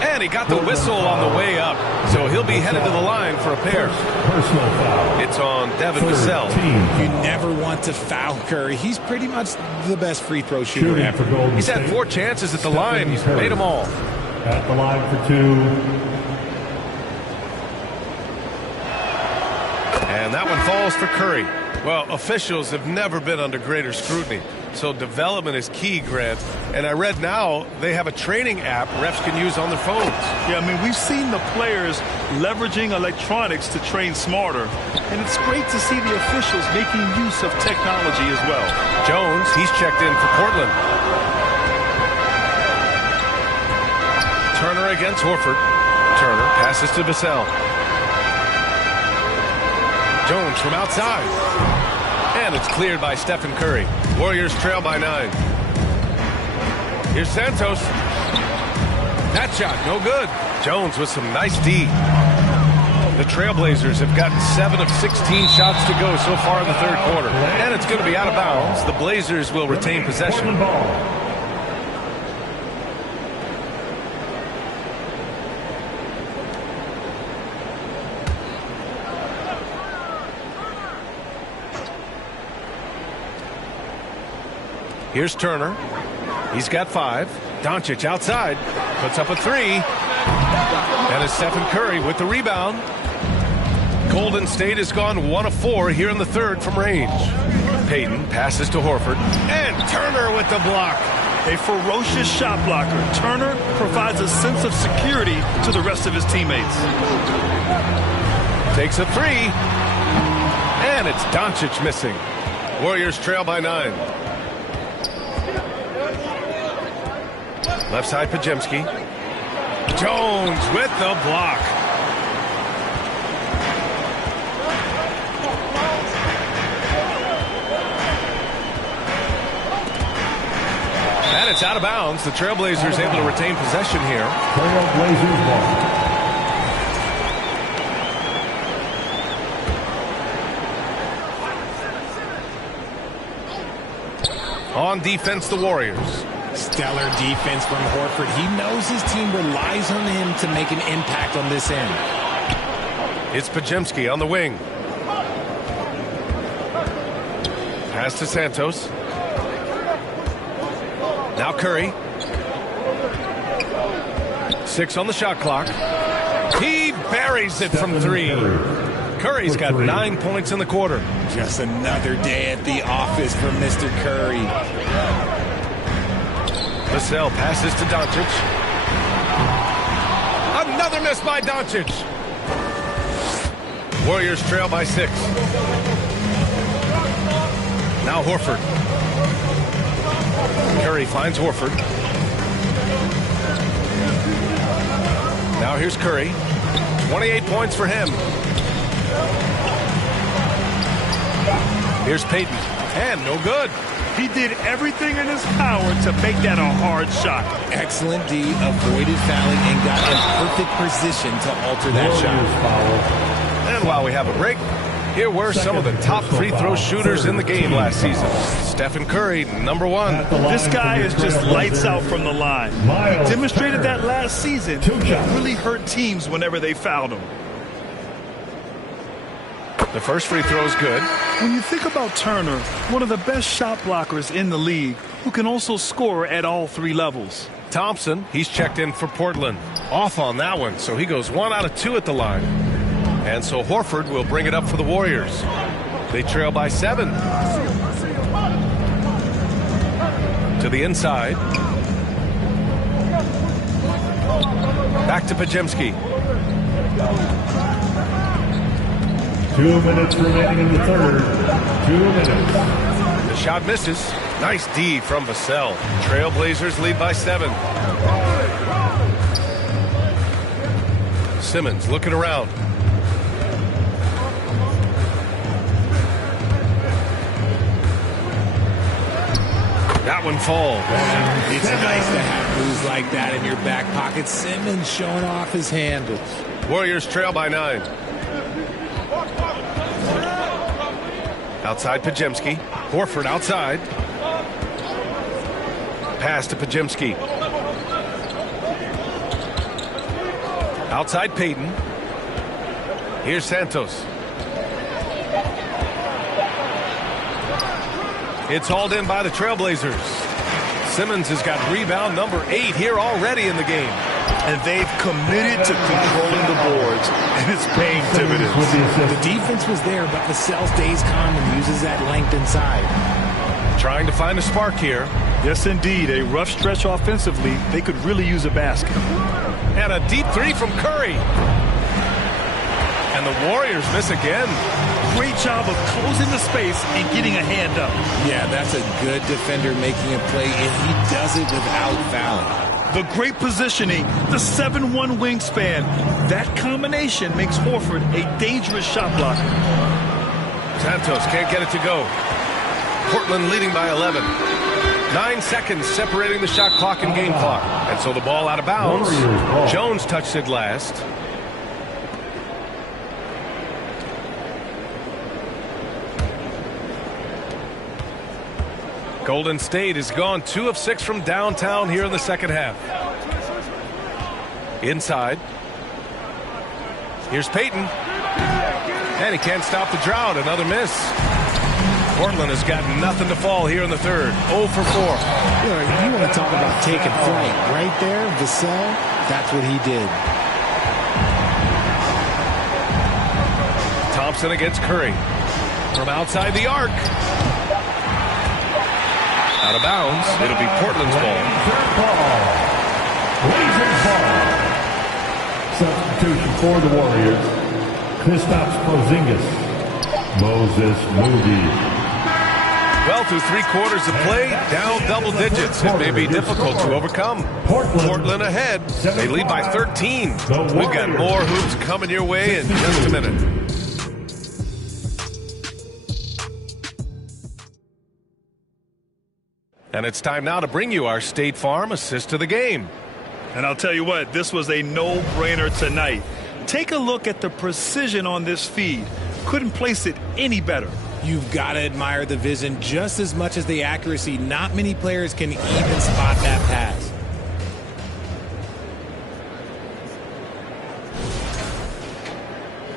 And he got the whistle on the way up, so he'll be headed to the line for a pair. Personal foul. It's on Devin Vassell. You never want to foul Curry. He's pretty much the best free throw shooter ever. He's had 4 chances at the line. He's made them all. At the line for 2. And that one falls for Curry. Well, officials have never been under greater scrutiny. So development is key, Grant. And I read now they have a training app refs can use on their phones. Yeah, I mean, we've seen the players leveraging electronics to train smarter. And it's great to see the officials making use of technology as well. Jones, he's checked in for Portland. Turner against Horford. Turner passes to Vassell. Jones from outside. And it's cleared by Stephen Curry. Warriors trail by 9. Here's Santos. That shot, no good. Jones with some nice D. The Trailblazers have gotten 7 of 16 shots to go so far in the third quarter. And it's going to be out of bounds. The Blazers will retain possession. Here's Turner. He's got 5. Doncic outside. Puts up a 3. And it's Stephen Curry with the rebound. Golden State has gone 1 of 4 here in the third from range. Payton passes to Horford. And Turner with the block. A ferocious shot blocker. Turner provides a sense of security to the rest of his teammates. Takes a 3. And it's Doncic missing. Warriors trail by 9. Left side, Pajemski. Jones with the block. And it's out of bounds. The Trailblazers able to retain possession here. Trailblazers ball. On defense, the Warriors. Stellar defense from Horford. He knows his team relies on him to make an impact on this end. It's Pajemski on the wing. Pass to Santos. Now Curry. 6 on the shot clock. He buries it from 3. Curry's got 9 points in the quarter. Just another day at the office for Mr. Curry. Vassell passes to Doncic. Another miss by Doncic. Warriors trail by 6. Now Horford. Curry finds Horford. Now here's Curry. 28 points for him. Here's Payton. And no good. He did everything in his power to make that a hard shot. Excellent D, avoided fouling, and got in perfect position to alter that shot. And while we have a break, here were some of the top free throw shooters in the game last season. Stephen Curry, number 1. This guy is just lights out from the line. He demonstrated that last season. It really hurt teams whenever they fouled him. The first free throw is good. When you think about Turner, one of the best shot blockers in the league, who can also score at all 3 levels. Thompson, he's checked in for Portland. Off on that one, so he goes 1 out of 2 at the line. And so Horford will bring it up for the Warriors. They trail by 7. To the inside. Back to Pajemski. 2 minutes remaining in the third. 2 minutes. The shot misses. Nice D from Vassell. Trailblazers lead by 7. Simmons looking around. That one fall. It's nice to have moves like that in your back pocket. Simmons showing off his handles. Warriors trail by 9. Outside Pajemski. Horford outside. Pass to Pajemski. Outside Payton. Here's Santos. It's hauled in by the Trailblazers. Simmons has got rebound number 8 here already in the game. And they've committed to controlling the boards, and it's paying dividends. The defense was there, but Vassell stays calm and uses that length inside. Trying to find a spark here. Yes, indeed. A rough stretch offensively. They could really use a basket. And a deep 3 from Curry. And the Warriors miss again. Great job of closing the space and getting a hand up. Yeah, that's a good defender making a play, and he does it without fouling. The great positioning, the 7'1" wingspan. That combination makes Horford a dangerous shot blocker. Santos can't get it to go. Portland leading by 11. 9 seconds separating the shot clock and game clock. And so the ball out of bounds. Jones touched it last. Golden State has gone 2 of 6 from downtown here in the second half. Inside. Here's Payton. And he can't stop the drought. Another miss. Portland has got nothing to fall here in the third. 0 for 4. You want to talk about taking flight. Right there, Vassell, that's what he did. Thompson against Curry. From outside the arc. Out of bounds. It'll be Portland's ball. Blazers ball. Substitution for the Warriors. Kristaps Porzingis. Moses Moody. Well, through 3/4 of play, down double digits. It may be difficult to overcome. Portland ahead. They lead by 13. We've got more hoops coming your way in just a minute. And it's time now to bring you our State Farm assist of the game. And I'll tell you what, this was a no-brainer tonight. Take a look at the precision on this feed. Couldn't place it any better. You've got to admire the vision just as much as the accuracy. Not many players can even spot that pass.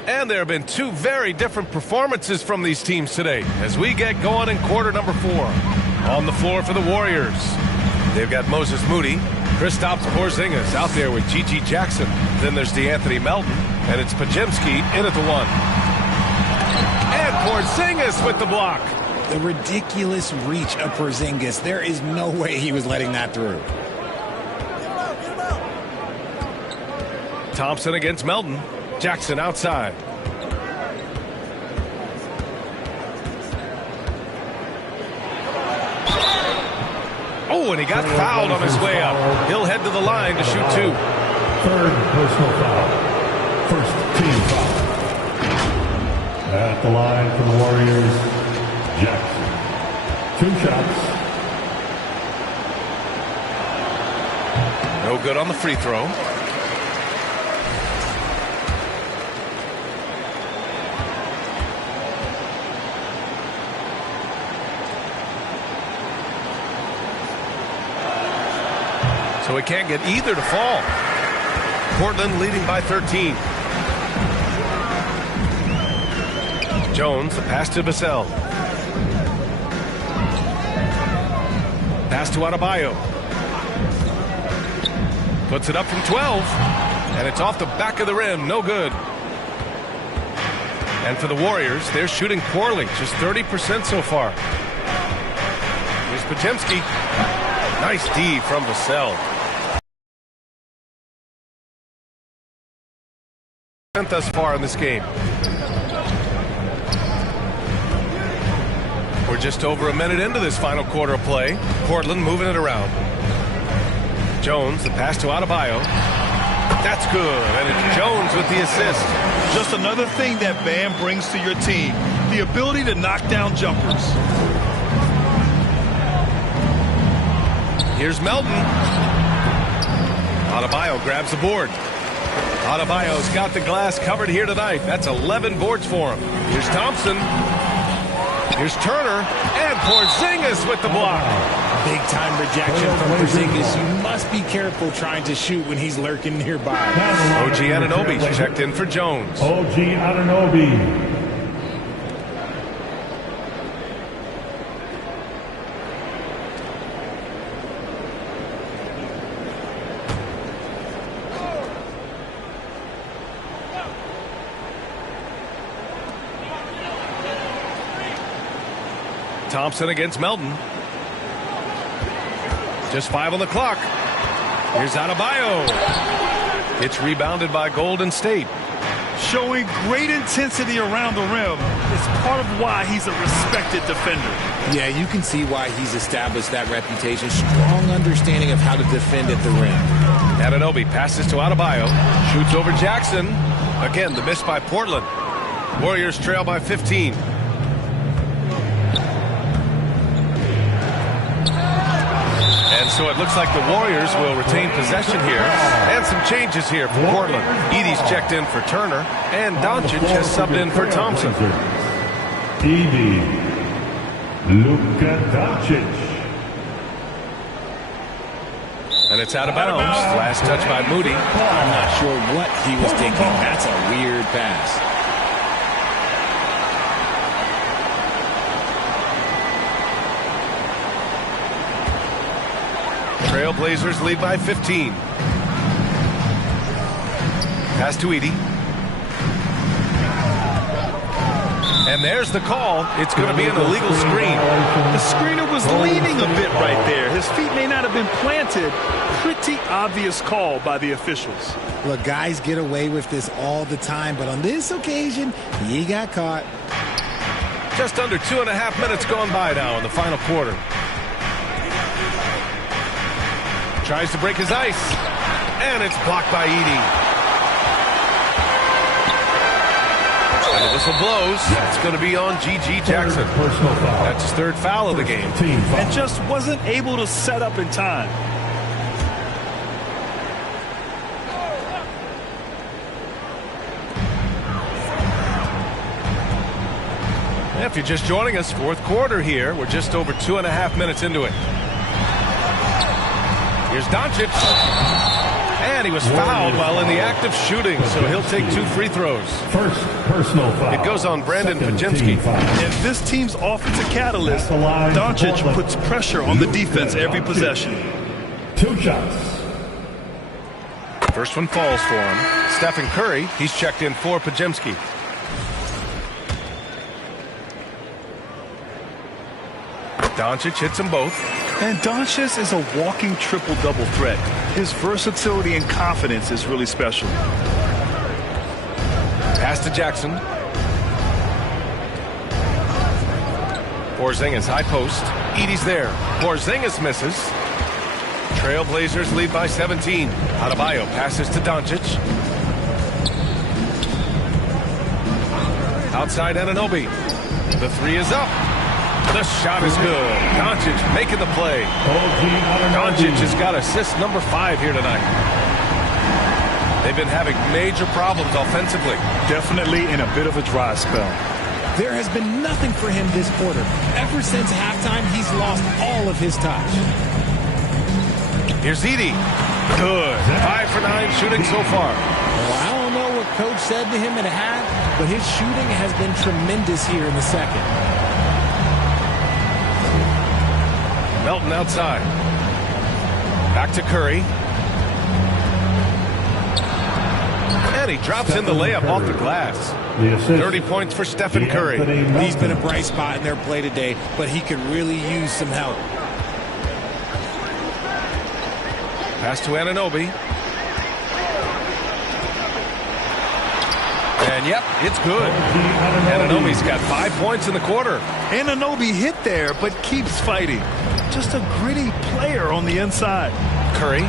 And there have been 2 very different performances from these teams today as we get going in quarter number 4. On the floor for the Warriors, they've got Moses Moody, Kristaps Porzingis out there with G.G. Jackson. Then there's DeAnthony Melton, and it's Pajemski in at the 1. And Porzingis with the block. The ridiculous reach of Porzingis. There is no way he was letting that through. Thompson against Melton. Jackson outside. Oh, and he got fouled on his way up. He'll head to the line to shoot 2. Third personal foul. First team foul. At the line for the Warriors, Jackson. 2 shots. No good on the free throw. So he can't get either to fall. Portland leading by 13. Jones, the pass to Vassell. Pass to Adebayo. Puts it up from 12. And it's off the back of the rim. No good. And for the Warriors, they're shooting poorly. Just 30% so far. Here's Pajemski. Nice D from Vassell. Thus far in this game. We're just over a minute into this final quarter of play. Portland moving it around. Jones, the pass to Adebayo. That's good, and it's Jones with the assist. Just another thing that Bam brings to your team, the ability to knock down jumpers. Here's Melton. Adebayo grabs the board. Adebayo's got the glass covered here tonight. That's 11 boards for him. Here's Thompson. Here's Turner. And Porzingis with the block. Big time rejection from Porzingis. You must be careful trying to shoot when he's lurking nearby. OG Anunoby's checked in for Jones. OG Anunoby. Thompson against Melton. Just 5 on the clock. Here's Adebayo. It's rebounded by Golden State. Showing great intensity around the rim is part of why he's a respected defender. Yeah, you can see why he's established that reputation. Strong understanding of how to defend at the rim. Anunoby passes to Adebayo. Shoots over Jackson. Again, the miss by Portland. Warriors trail by 15. And so it looks like the Warriors will retain possession here. And some changes here for Portland. Edey's checked in for Turner. And Doncic has subbed in for Thompson. Edey. Luka Doncic. And it's out of bounds. Last touch by Moody. I'm not sure what he was thinking. That's a weird pass. Trailblazers lead by 15. Pass to Edey. And there's the call. It's going to be an illegal screen. The screener was leaning a bit right there. His feet may not have been planted. Pretty obvious call by the officials. Look, guys get away with this all the time, but on this occasion, he got caught. Just under 2.5 minutes gone by now in the final quarter. Tries to break his ice. And it's blocked by Edey. And the whistle blows. It's going to be on G.G. Jackson. That's his third foul of the game. And just wasn't able to set up in time. If you're just joining us, fourth quarter here. We're just over 2.5 minutes into it. Here's Doncic. And he was fouled while in the act of shooting, so he'll take 2 free throws. First personal foul. It goes on Brandon Podziemski. If this team's offensive catalyst, Doncic puts pressure on the defense every possession. 2 shots. First one falls for him. Stephen Curry, he's checked in for Podziemski. Doncic hits them both. And Doncic is a walking triple-double threat. His versatility and confidence is really special. Pass to Jackson. Porzingis high post. Edey's there. Porzingis misses. Trailblazers lead by 17. Adebayo passes to Doncic. Outside Anunoby. The 3 is up. The shot is good. Doncic making the play. Doncic has got assist number 5 here tonight. They've been having major problems offensively. Definitely in a bit of a dry spell. There has been nothing for him this quarter. Ever since halftime, he's lost all of his touch. Here's Edey. Good. 5 for 9 shooting so far. Well, I don't know what coach said to him at half, but his shooting has been tremendous here in the second. Melton outside. Back to Curry. And he drops in the layup off the glass. 30 points for Stephen Curry. He's been a bright spot in their play today, but he could really use some help. Pass to Anunoby. And yep, it's good. Anunoby's got 5 points in the quarter. Anunoby hit there, but keeps fighting. Just a gritty player on the inside. Curry.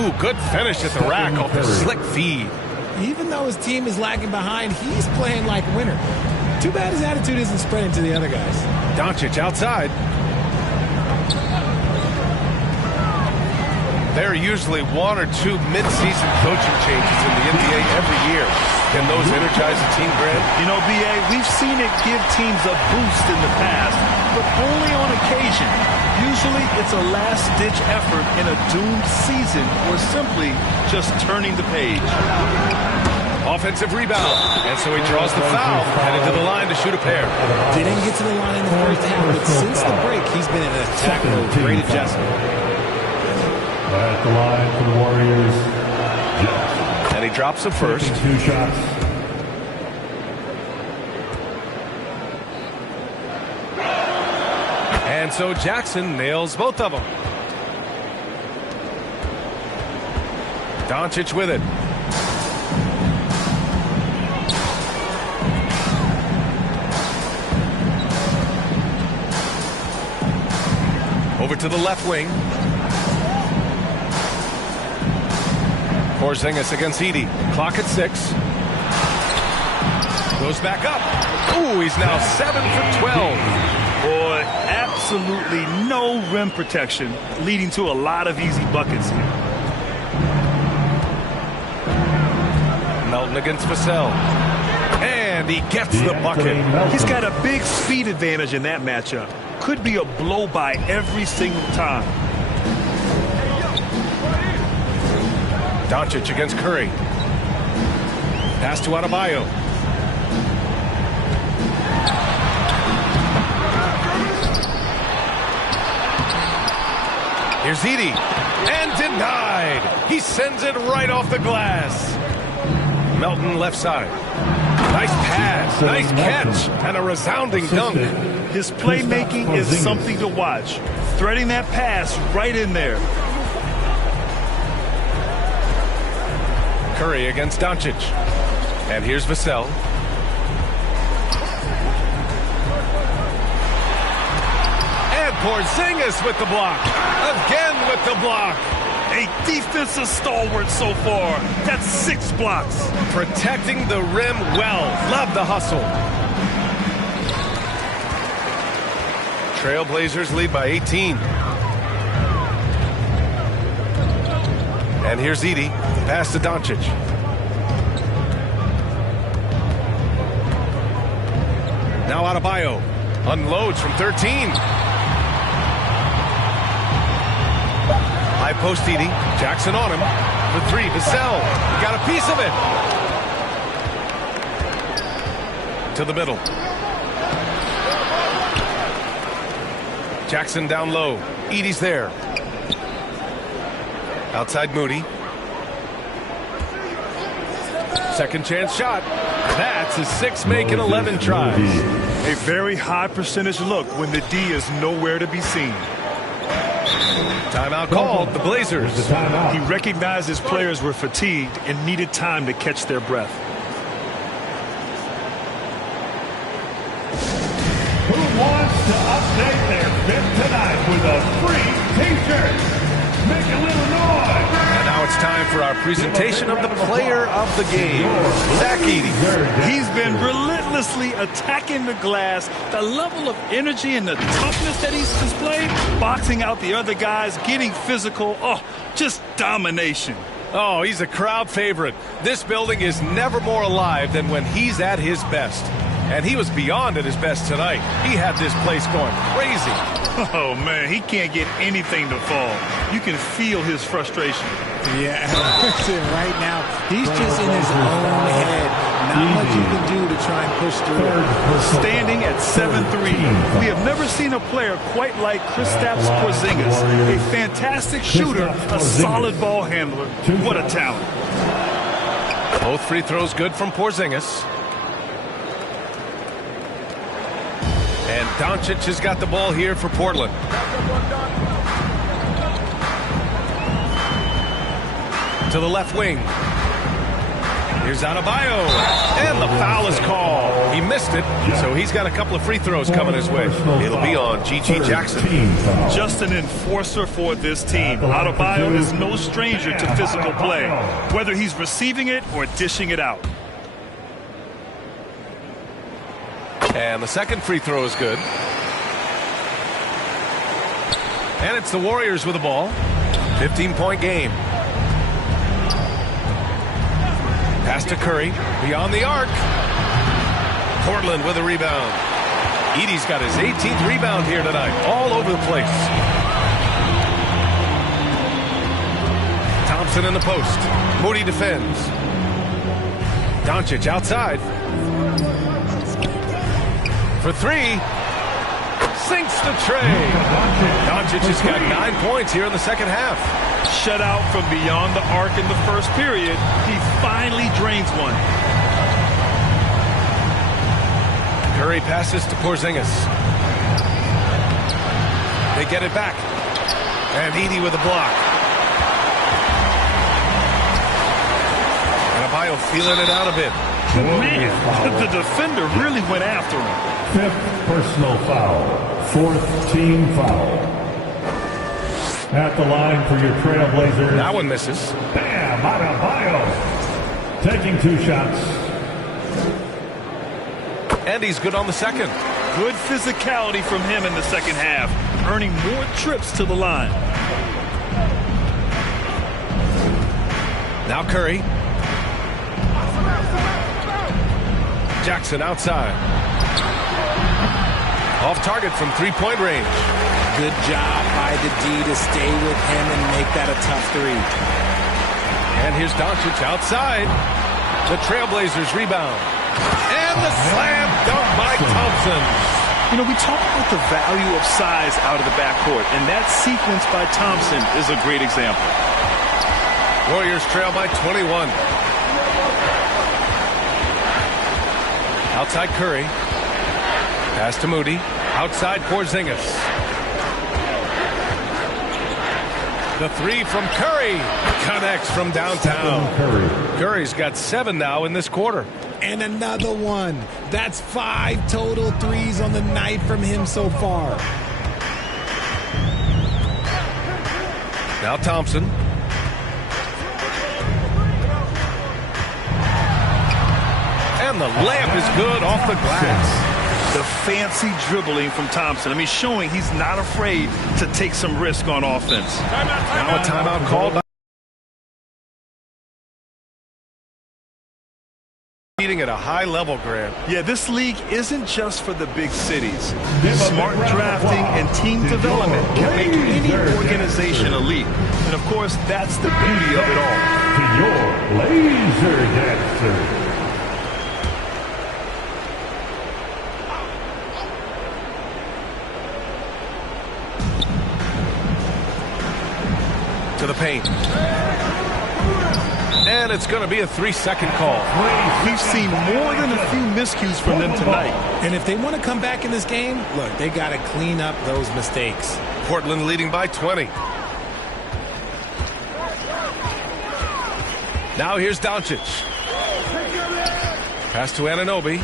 Ooh, good finish at the rack off the slick feed. Even though his team is lagging behind, he's playing like a winner. Too bad his attitude isn't spreading to the other guys. Doncic outside. There are usually one or two mid-season coaching changes in the NBA every year. Can those energize a team, Grant? You know, B.A., we've seen it give teams a boost in the past, but only on occasion. Usually it's a last-ditch effort in a doomed season or simply just turning the page. Offensive rebound, and so he draws the foul, headed to the line to shoot a pair. Didn't get to the line in the first half, but since the break, he's been in an attack mode. Great adjustment. At the line for the Warriors, and he drops the first. 2 shots. And so Jackson nails both of them. Doncic with it. Over to the left wing. Porzingis against Edey. Clock at 6. Goes back up. Ooh, he's now 7 for 12. Boy, absolutely no rim protection, leading to a lot of easy buckets here. Melton against Vassell. And he gets the bucket. He's got a big speed advantage in that matchup. Could be a blow by every single time. Doncic against Curry. Pass to Adebayo. Here's Edey. And denied. He sends it right off the glass. Melton left side. Nice pass. Nice catch. And a resounding dunk. His playmaking is something to watch. Threading that pass right in there. Curry against Doncic. And here's Vassell. And Porzingis with the block. Again with the block. A defensive stalwart so far. That's 6 blocks. Protecting the rim well. Love the hustle. Trailblazers lead by 18. And here's Edey. Pass to Doncic. Now Adebayo. Unloads from 13. High post Edey. Jackson on him. For 3. Vassell. Got a piece of it. To the middle. Jackson down low. Edey's there. Outside Moody. Second chance shot. That's his 6 making 11 tries. A very high percentage look when the D is nowhere to be seen. Timeout called. The Blazers. He recognized his players were fatigued and needed time to catch their breath. Who wants to update their fit tonight with a free T-shirt? Make a little noise. And now it's time for our presentation of the player of the game, Zach Edey. He's been relentlessly attacking the glass. The level of energy and the toughness that he's displayed, boxing out the other guys, getting physical. Oh, just domination. Oh, he's a crowd favorite. This building is never more alive than when he's at his best. And he was beyond at his best tonight. He had this place going crazy. Oh, man, he can't get anything to fall. You can feel his frustration. Yeah, right now, he's just in his own head. Not much you can do to try and push through. Standing at 7'3", we have never seen a player quite like Kristaps Porzingis. A fantastic shooter, a solid ball handler. What a talent. Both free throws good from Porzingis. And Doncic has got the ball here for Portland. To the left wing. Here's Adebayo. And the foul is called. He missed it, so he's got a couple of free throws coming his way. It'll be on G.G. Jackson. Just an enforcer for this team. Adebayo is no stranger to physical play, whether he's receiving it or dishing it out. And the second free throw is good. And it's the Warriors with the ball. 15-point game. Pass to Curry. Beyond the arc. Portland with a rebound. Edey's got his 18th rebound here tonight. All over the place. Thompson in the post. Moody defends. Doncic outside. For three. Sinks the tray. Doncic has got 9 points here in the second half. Shut out from beyond the arc in the first period. He finally drains one. Curry passes to Porzingis. They get it back. And Edey with a block. And Adebayo feeling it out a bit. Man, the defender really went after him. 5th personal foul. 4th team foul. At the line for your Trailblazers. That one misses. Bam! Adebayo. Taking 2 shots. And he's good on the second. Good physicality from him in the second half, earning more trips to the line. Now Curry. Jackson outside. Off target from 3-point range. Good job by the D to stay with him and make that a tough 3. And here's Doncic outside. The Trailblazers rebound. And the slam dunk by Thompson. You know, we talk about the value of size out of the backcourt, and that sequence by Thompson is a great example. Warriors trail by 21. Outside Curry. Pass to Moody. Outside Porzingis. The 3 from Curry. Connects from downtown. Curry's got 7 now in this quarter. And another one. That's 5 total threes on the night from him so far. Now Thompson. And the layup is good off the glass. The fancy dribbling from Thompson. I mean, showing he's not afraid to take some risk on offense. Now a timeout called by at a high level, Grant. Yeah, this league isn't just for the big cities. Smart drafting and team development can make any organization elite. And of course, that's the beauty of it all. To your laser dancer. To the paint. And it's going to be a 3-second call. We've seen more than a few miscues from them tonight. And if they want to come back in this game, look, they got to clean up those mistakes. Portland leading by 20. Now here's Doncic. Pass to Anunoby.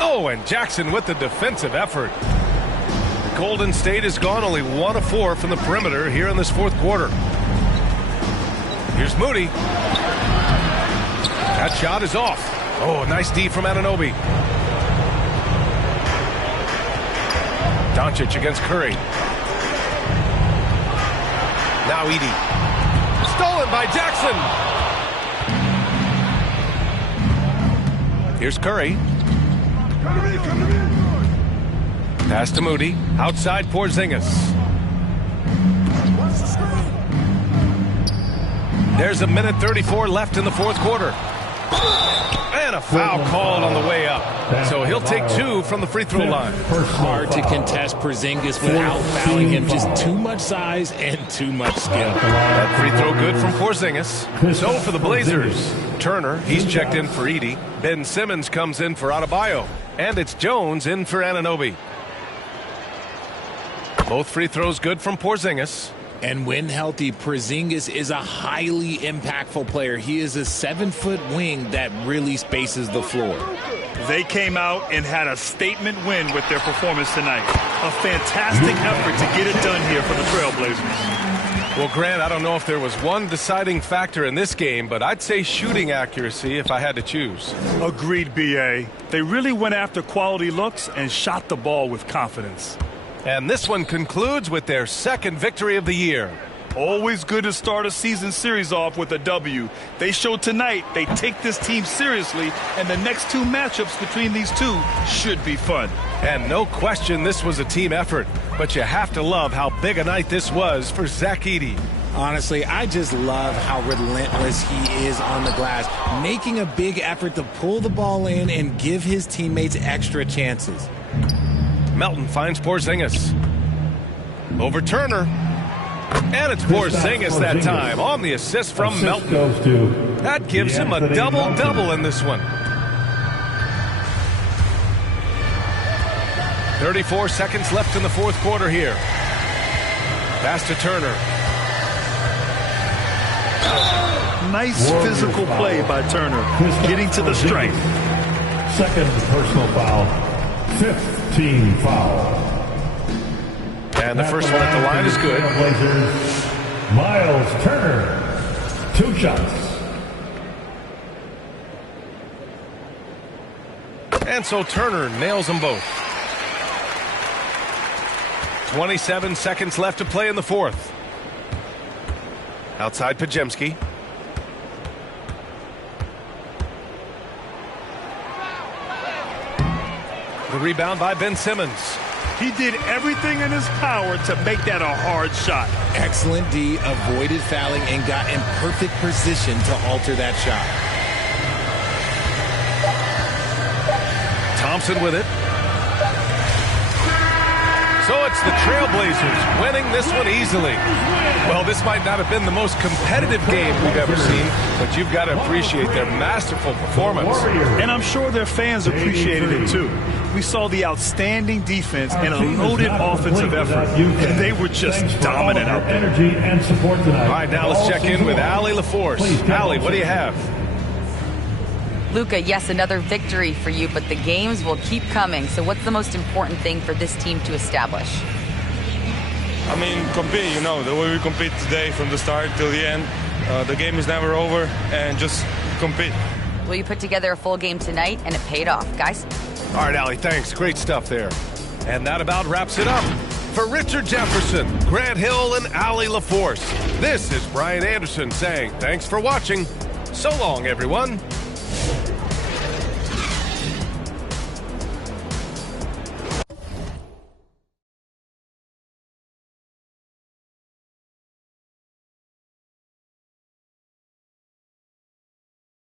Oh, and Jackson with the defensive effort. Golden State has gone only 1 of 4 from the perimeter here in this fourth quarter. Here's Moody. That shot is off. Oh, nice D from Anunoby. Doncic against Curry. Now Edey. Stolen by Jackson. Here's Curry. Pass to Moody. Outside Porzingis. There's a minute 34 left in the fourth quarter. And a foul called on the way up. So he'll take 2 from the free throw line. Hard to contest Porzingis without fouling him. Just too much size and too much skill. That free throw good from Porzingis. So for the Blazers, Turner, he's checked in for Edey. Ben Simmons comes in for Adebayo. And it's Jones in for Anunoby. Both free throws good from Porzingis. And when healthy, Porzingis is a highly impactful player. He is a 7-foot wing that really spaces the floor. They came out and had a statement win with their performance tonight. A fantastic effort to get it done here for the Trailblazers. Well, Grant, I don't know if there was one deciding factor in this game, but I'd say shooting accuracy if I had to choose. Agreed, B.A. They really went after quality looks and shot the ball with confidence. And this one concludes with their second victory of the year. Always good to start a season series off with a W. They showed tonight they take this team seriously, and the next two matchups between these two should be fun. And no question this was a team effort, but you have to love how big a night this was for Zach Edey. Honestly, I just love how relentless he is on the glass, making a big effort to pull the ball in and give his teammates extra chances. Melton finds Porzingis. Over Turner. And it's Porzingis that time on the assist from Melton. That gives him a double-double in this one. 34 seconds left in the fourth quarter here. Pass to Turner. Nice physical play by Turner, getting to the stripe. Second personal foul, 5th team foul. And the first one at the line is good. Trailblazers, Miles Turner, 2 shots. And so Turner nails them both. 27 seconds left to play in the fourth. Outside Pajemski. The rebound by Ben Simmons. He did everything in his power to make that a hard shot. Excellent D, avoided fouling and got in perfect position to alter that shot. Thompson with it. So it's the Trailblazers winning this one easily. Well, this might not have been the most competitive game we've ever seen, but you've got to appreciate their masterful performance. And I'm sure their fans appreciated it too. We saw the outstanding defense and a loaded offensive effort, and they were just dominant out there. Energy and support tonight. All right, now let's check in with Allie LaForce. Allie, what do you have? Luka, yes, another victory for you, but the games will keep coming. So what's the most important thing for this team to establish? I mean, compete, you know, the way we compete today from the start till the end. The game is never over, and just compete. Well, you put together a full game tonight, and it paid off, guys. All right, Allie, thanks. Great stuff there. And that about wraps it up. For Richard Jefferson, Grant Hill, and Allie LaForce, this is Brian Anderson saying thanks for watching. So long, everyone.